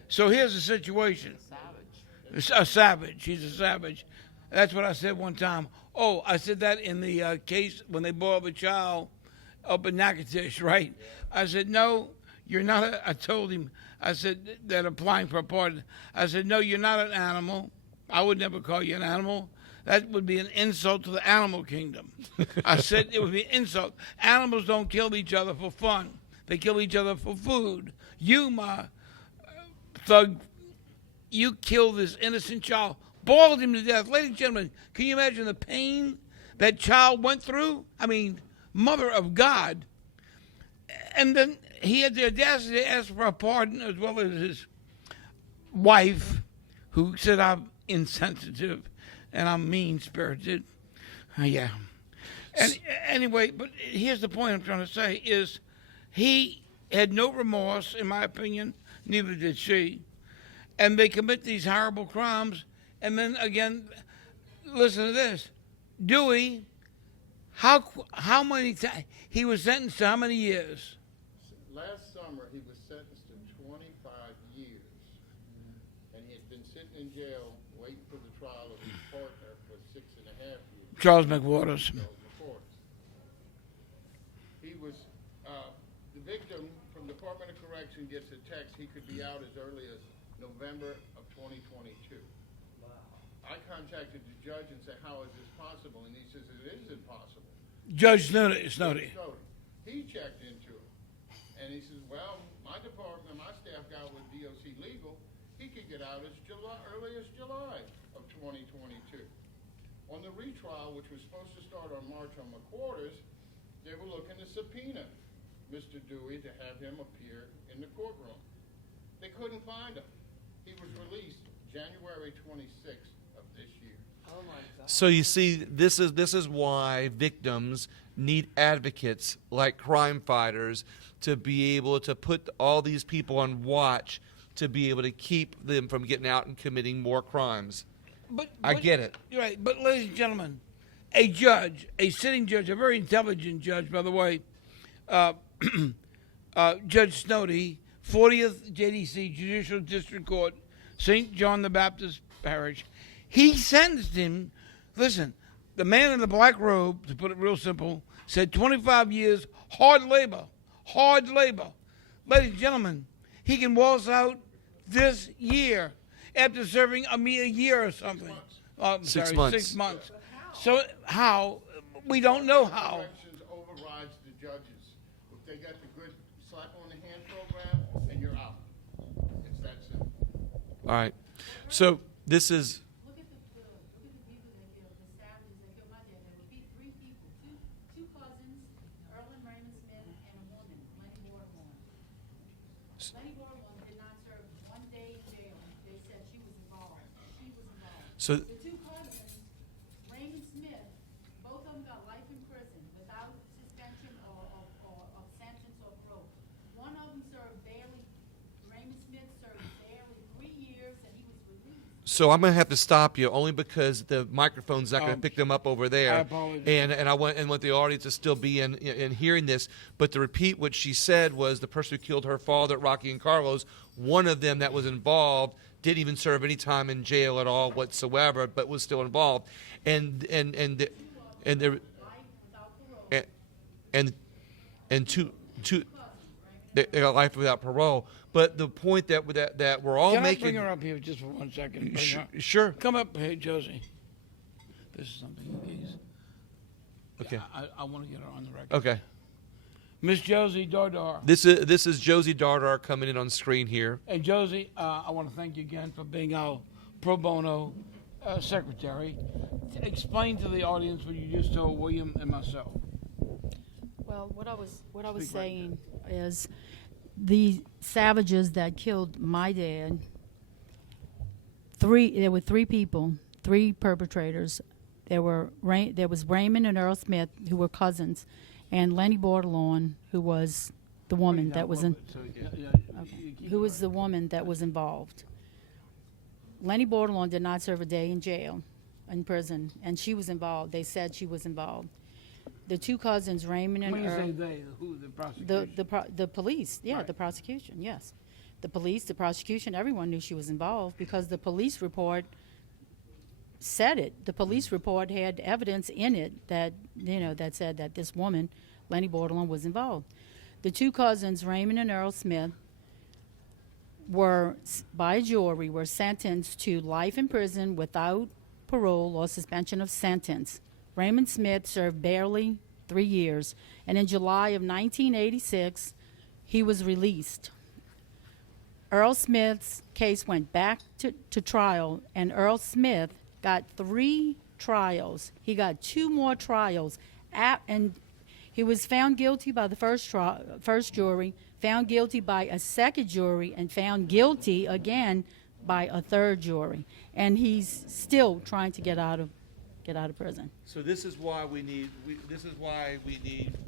So here's the situation. Savage. A savage. He's a savage. That's what I said one time. Oh, I said that in the case when they bore up a child up in Natchitoches, right? I said, no, you're not. I told him, I said, that applying for a pardon. I said, no, you're not an animal. I would never call you an animal. That would be an insult to the animal kingdom. I said it would be an insult. Animals don't kill each other for fun. They kill each other for food. You, my thug, you killed this innocent child, boiled him to death. Ladies and gentlemen, can you imagine the pain that child went through? I mean, mother of God. And then he had the audacity to ask for a pardon, as well as his wife, who said, I'm insensitive and I'm mean-spirited. Yeah. And anyway, but here's the point I'm trying to say is he had no remorse, in my opinion, neither did she. And they commit these horrible crimes. And then again, listen to this. Dewey, how many times, he was sentenced to how many years? Last summer, he was sentenced to 25 years. And he had been sitting in jail waiting for the trial of his partner for 6.5 years. Charles McWaters. He was, the victim from the Department of Correction gets a text he could be out as early as November of 2022. I contacted the judge and said, how is this possible? And he says, it is impossible. Judge Snowdy. He checked into it. And he says, well, my department, my staff guy with DOC Legal, he could get out as early as July of 2022. On the retrial, which was supposed to start on March on McWaters, they were looking to subpoena Mr. Dewey to have him appear in the courtroom. They couldn't find him. He was released January 26th of this year. Oh my God. So you see, this is why victims need advocates like Crimefighters to be able to put all these people on watch to be able to keep them from getting out and committing more crimes. But I get it. You're right. But, ladies and gentlemen, a judge, a sitting judge, a very intelligent judge, by the way, Judge Snowdy, 40th JDC Judicial District Court, St. John the Baptist Parish, he sentenced him. Listen, the man in the black robe, to put it real simple, said 25 years, hard labor. Hard labor. Ladies and gentlemen, he can waltz out this year after serving a mere year or something. I'm 6 sorry, months. 6 months. So how? We don't know how. Corrections overrides the judges. If they got the good slap on the hand program, and you're out. It's that simple. All right. So this is Look at the people that killed, the savages that killed my dad. There would be 3 people, two cousins, Erlen Raymond Smith, and a woman, Lenny Bordelon. Lenny Bordelon did not serve 1 day in jail. They said she was involved. She was involved. so. The 2 cousins, Raymond Smith, both of them got life in prison without suspension or sentence or parole. One of them served barely. Raymond Smith served barely 3 years, and he was released. So I'm going to have to stop you only because the microphone's not going to pick them up over there. I apologize. And I want the audience to still be in hearing this. But to repeat what she said was the person who killed her father, Rocky and Carlos, one of them that was involved didn't even serve any time in jail at all whatsoever, but was still involved. And there and two they got life without parole. But the point that we're all Can I making. bring her up here just for 1 second? Bring her up. Sure. Come up, hey, Josie. This is something of these. Okay. I want to get her on the record. Okay. Miss Josie Dardar. This is Josie Dardar coming in on screen here. And Josie, I want to thank you again for being our pro bono secretary. Explain to the audience what you just told William and myself. Well, what I was Speak right saying is the savages that killed my dad. There were three people, three perpetrators. There was Raymond and Earl Smith, who were cousins, and Lenny Bordelon, who was the woman that was the woman that was involved. Lenny Bordelon did not serve a day in jail, in prison, and she was involved. They said she was involved. The two cousins, Raymond and When you Earl. say they, who, the prosecution? The police, yeah, Right. the prosecution, yes. The police, the prosecution, everyone knew she was involved because the police report said it. The police report had evidence in it that, that said that this woman, Lenny Bordelon, was involved. The two cousins, Raymond and Earl Smith, by a jury, were sentenced to life in prison without parole or suspension of sentence. Raymond Smith served barely 3 years, and in July of 1986, he was released. Earl Smith's case went back to trial, and Earl Smith got 3 trials. He got 2 more trials, and he was found guilty by the first jury, found guilty by a second jury, and found guilty again by a third jury. And he's still trying to get out of prison. So this is why we need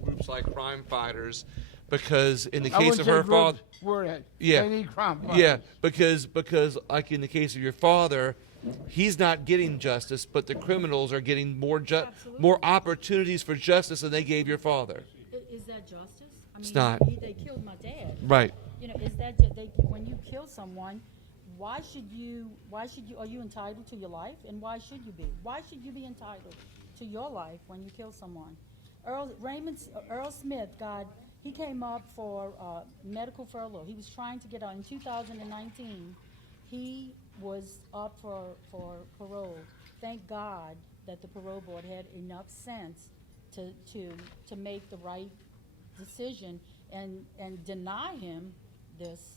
groups like Crimefighters, because in the case of her father, yeah, They need crime fighters. yeah, because like in the case of your father, he's not getting justice, but the criminals are getting more opportunities for justice than they gave your father. Is that justice? I mean, It's not. They killed my dad. Right. Is that when you kill someone? Why should you? Are you entitled to your life? And why should you be? Why should you be entitled to your life when you kill someone? Earl Smith he came up for medical furlough. He was trying to get out in 2019. He was up for parole. Thank God that the parole board had enough sense to make the right decision and deny him this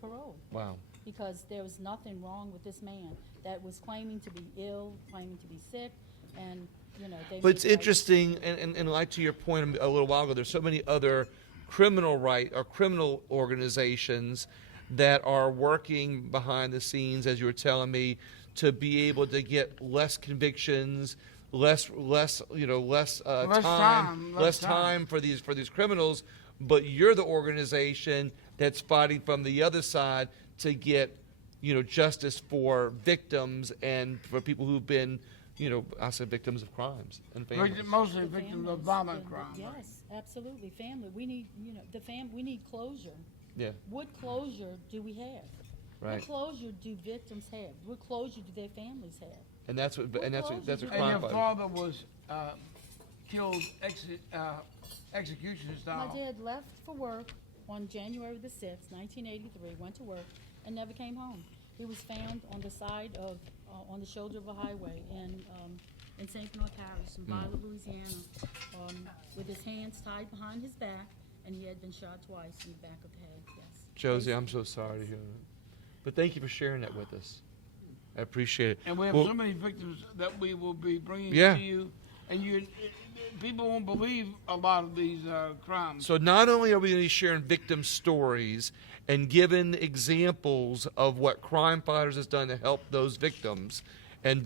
parole. Wow. Because there was nothing wrong with this man that was claiming to be ill, claiming to be sick, and they. But it's made right interesting, and like to your point a little while ago, there's so many other criminal organizations that are working behind the scenes, as you were telling me, to be able to get less convictions, less time for these criminals. But you're the organization that's fighting from the other side to get, justice for victims and for people who've been, I said victims of crimes and families. Mostly The victims families, of violent crime. Yes, absolutely. Family. We need, we need closure. Yeah. What closure do we have? Right. What closure do victims have? What closure do their families have? And that's what And crime your fighters. father was killed execution style. My dad left for work on January the 6th, 1983, went to work, and never came home. He was found on the side of, on the shoulder of a highway in St. Bernard Parish, in Violet, Louisiana, with his hands tied behind his back, and he had been shot twice in the back of the head, yes. Josie, I'm so sorry to hear that. But thank you for sharing that with us. I appreciate it. And we have Well, so many victims that we will be bringing Yeah. to you, and people won't believe a lot of these crimes. So not only are we going to be sharing victim stories and giving examples of what Crime Fighters has done to help those victims and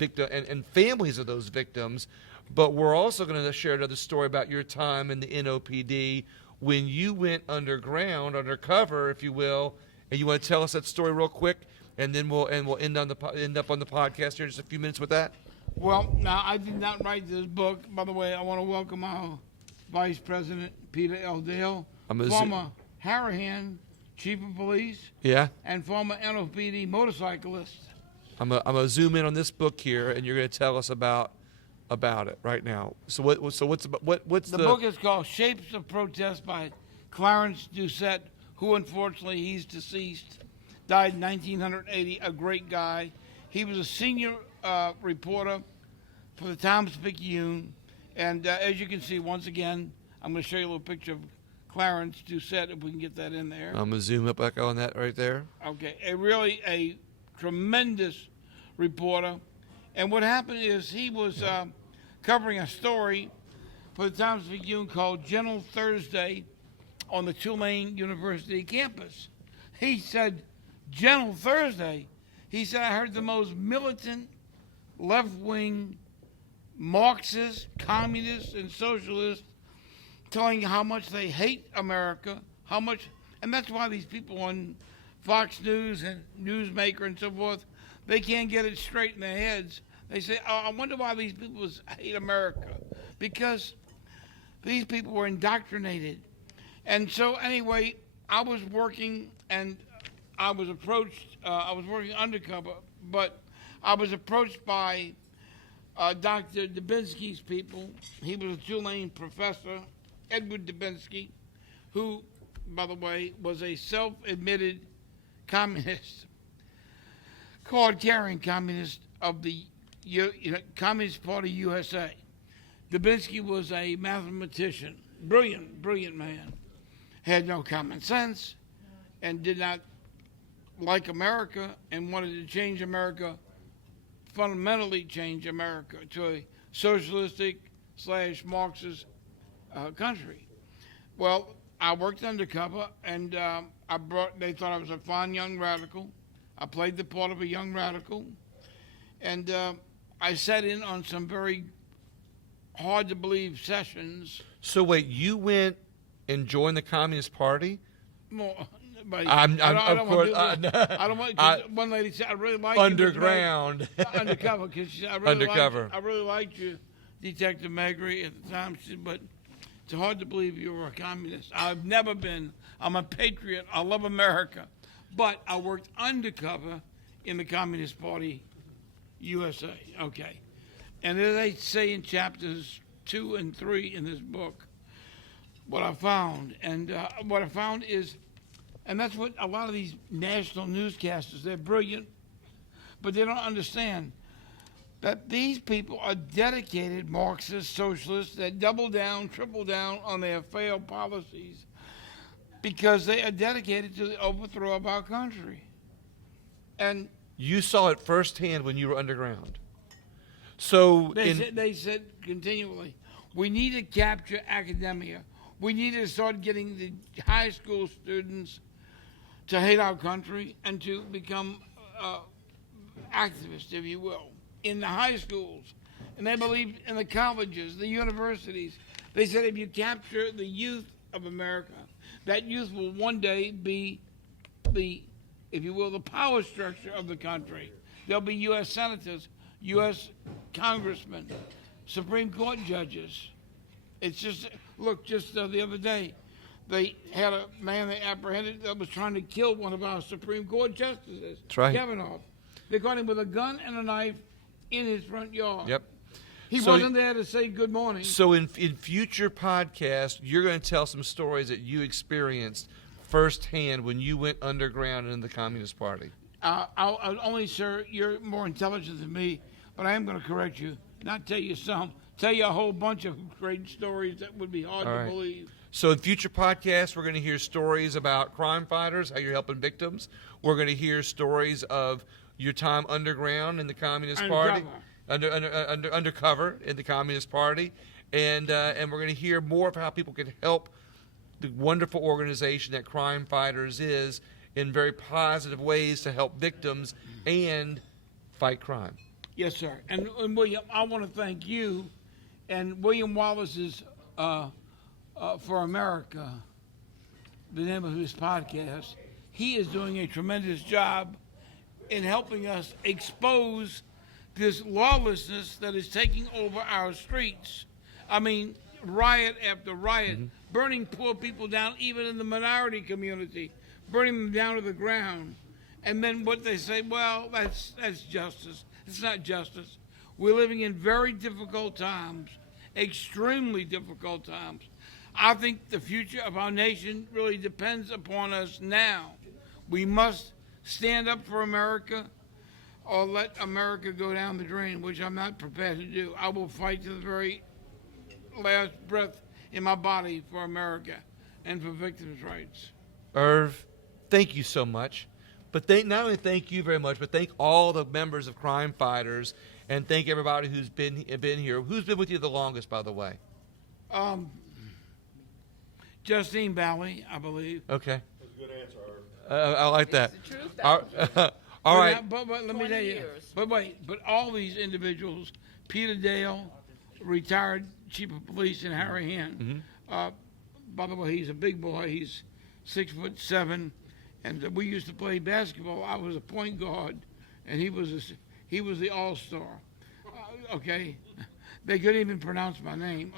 families of those victims, but we're also going to share another story about your time in the NOPD when you went underground, undercover, if you will. And you want to tell us that story real quick, and then we'll end up on the podcast here in just a few minutes with that. Well, now, I did not write this book. By the way, I want to welcome our Vice President, Peter L. Dale, former Harahan Chief of Police, Yeah. and former NOPD motorcyclist. I'm gonna zoom in on this book here, and you're gonna tell us about it right now. So what's The book is called Shapes of Protest by Clarence Doucette, who unfortunately he's deceased, died in 1980, a great guy. He was a senior reporter for the Times-Picayune, and as you can see, once again, I'm going to show you a little picture of Clarence Doucette, if we can get that in there. I'm gonna zoom up back on that right there. Okay, a tremendous reporter. And what happened is he was covering a story for the Times-Picayune called Gentle Thursday on the Tulane University campus. He said, Gentle Thursday? He said, I heard the most militant, left-wing, Marxists, communists, and socialists telling how much they hate America, and that's why these people on Fox News and Newsmaker and so forth, they can't get it straight in their heads. They say, oh, I wonder why these people hate America. Because these people were indoctrinated. And so anyway, I was working and I was approached, I was working undercover, but I was approached by Dr. Dubinsky's people. He was a Tulane professor, Edward Dubinsky, who, by the way, was a self-admitted communist, card-carrying communist of the Communist Party USA. Dubinsky was a mathematician, brilliant man, had no common sense, and did not like America and wanted to change America, fundamentally change America to a socialistic / Marxist country. Well, I worked undercover, and they thought I was a fine young radical. I played the part of a young radical, and I sat in on some very hard-to-believe sessions. So wait, you went and joined the Communist Party? More, but I don't of want course. to do this. I don't want. 'Cause one lady said, "I really like you, Mr. Underground. Magri." Undercover, because she said, "I really liked you, Detective Magri." At the time, she said, "But it's hard to believe you were a communist." I've never been. I'm a patriot. I love America, but I worked undercover in the Communist Party USA. Okay, and as they say in chapters 2 and 3 in this book, what I found, is, and that's what a lot of these national newscasters, they're brilliant, but they don't understand that these people are dedicated Marxist socialists that double down, triple down on their failed policies because they are dedicated to the overthrow of our country. And You saw it firsthand when you were underground. So they said continually, we need to capture academia. We need to start getting the high school students to hate our country and to become activists, if you will, in the high schools. And they believed in the colleges, the universities. They said if you capture the youth of America, that youth will one day be the, if you will, the power structure of the country. There'll be U.S. senators, U.S. congressmen, Supreme Court judges. It's just, look, just the other day, they had a man they apprehended that was trying to kill one of our Supreme Court justices, That's right. Kavanaugh. They caught him with a gun and a knife in his front yard. Yep. He So- wasn't there to say good morning. So in future podcasts, you're going to tell some stories that you experienced firsthand when you went underground in the Communist Party. I'll only, sir, you're more intelligent than me, but I am going to correct you, not tell you some, tell you a whole bunch of great stories that would be hard All to right. believe. So in future podcasts, we're going to hear stories about crime fighters, how you're helping victims. We're going to hear stories of your time underground in the Communist Party, undercover in the Communist Party, and we're going to hear more of how people can help the wonderful organization that Crime Fighters is in very positive ways to help victims and fight crime. Yes, sir. And William, I want to thank you and William Wallace's For America, the name of his podcast. He is doing a tremendous job in helping us expose this lawlessness that is taking over our streets. I mean, riot after riot, burning poor people down, even in the minority community, burning them down to the ground. And then what they say, well, that's justice. It's not justice. We're living in very difficult times, extremely difficult times. I think the future of our nation really depends upon us now. We must stand up for America or let America go down the drain, which I'm not prepared to do. I will fight to the very last breath in my body for America. and for victims' rights. Irv, thank you so much. But not only thank you very much, but thank all the members of Crime Fighters, and thank everybody who's been here. Who's been with you the longest, by the way? Justine Bally, I believe. Okay. That's a good answer, Irv. I like that. the truth, All all right. But let me 20 tell you. years. But wait, but all these individuals, Peter Dale, retired chief of police, and Harry Hand. By the way, he's a big boy. He's 6'7", and we used to play basketball. I was a point guard, and he was the all-star. Okay. They couldn't even pronounce my name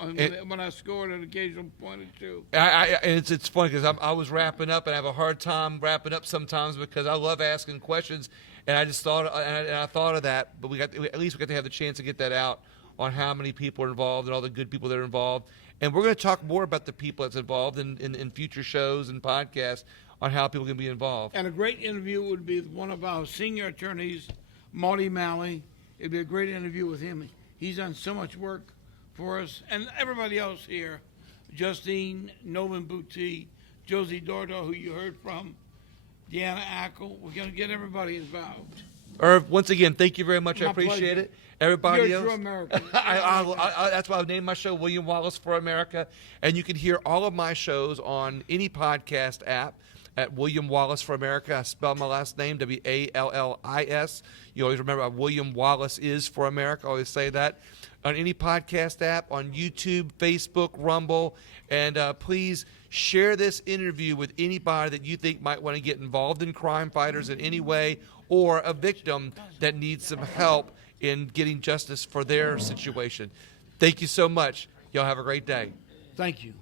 when I scored an occasional point or two. And it's funny because I was wrapping up, and I have a hard time wrapping up sometimes because I love asking questions, and I just thought and I thought of that. But at least we got to have the chance to get that out on how many people are involved and all the good people that are involved. And we're going to talk more about the people that's involved in future shows and podcasts on how people can be involved. And a great interview would be with one of our senior attorneys, Marty Malley. It'd be a great interview with him. He's done so much work for us, and everybody else here, Justine, Nolan Boutte, Josie Dordo, who you heard from, Deanna Ackle. We're going to get everybody involved. Irv, once again, thank you very much. I My appreciate pleasure. it. Everybody You're a else. true American. That's why I named my show William Wallace for America. And you can hear all of my shows on any podcast app at William Wallace for America. I spell my last name, Wallis. You always remember William Wallace is for America. I always say that. On any podcast app, on YouTube, Facebook, Rumble. And please share this interview with anybody that you think might want to get involved in Crime Fighters in any way, or a victim that needs some help in getting justice for their situation. Thank you so much. Y'all have a great day. Thank you.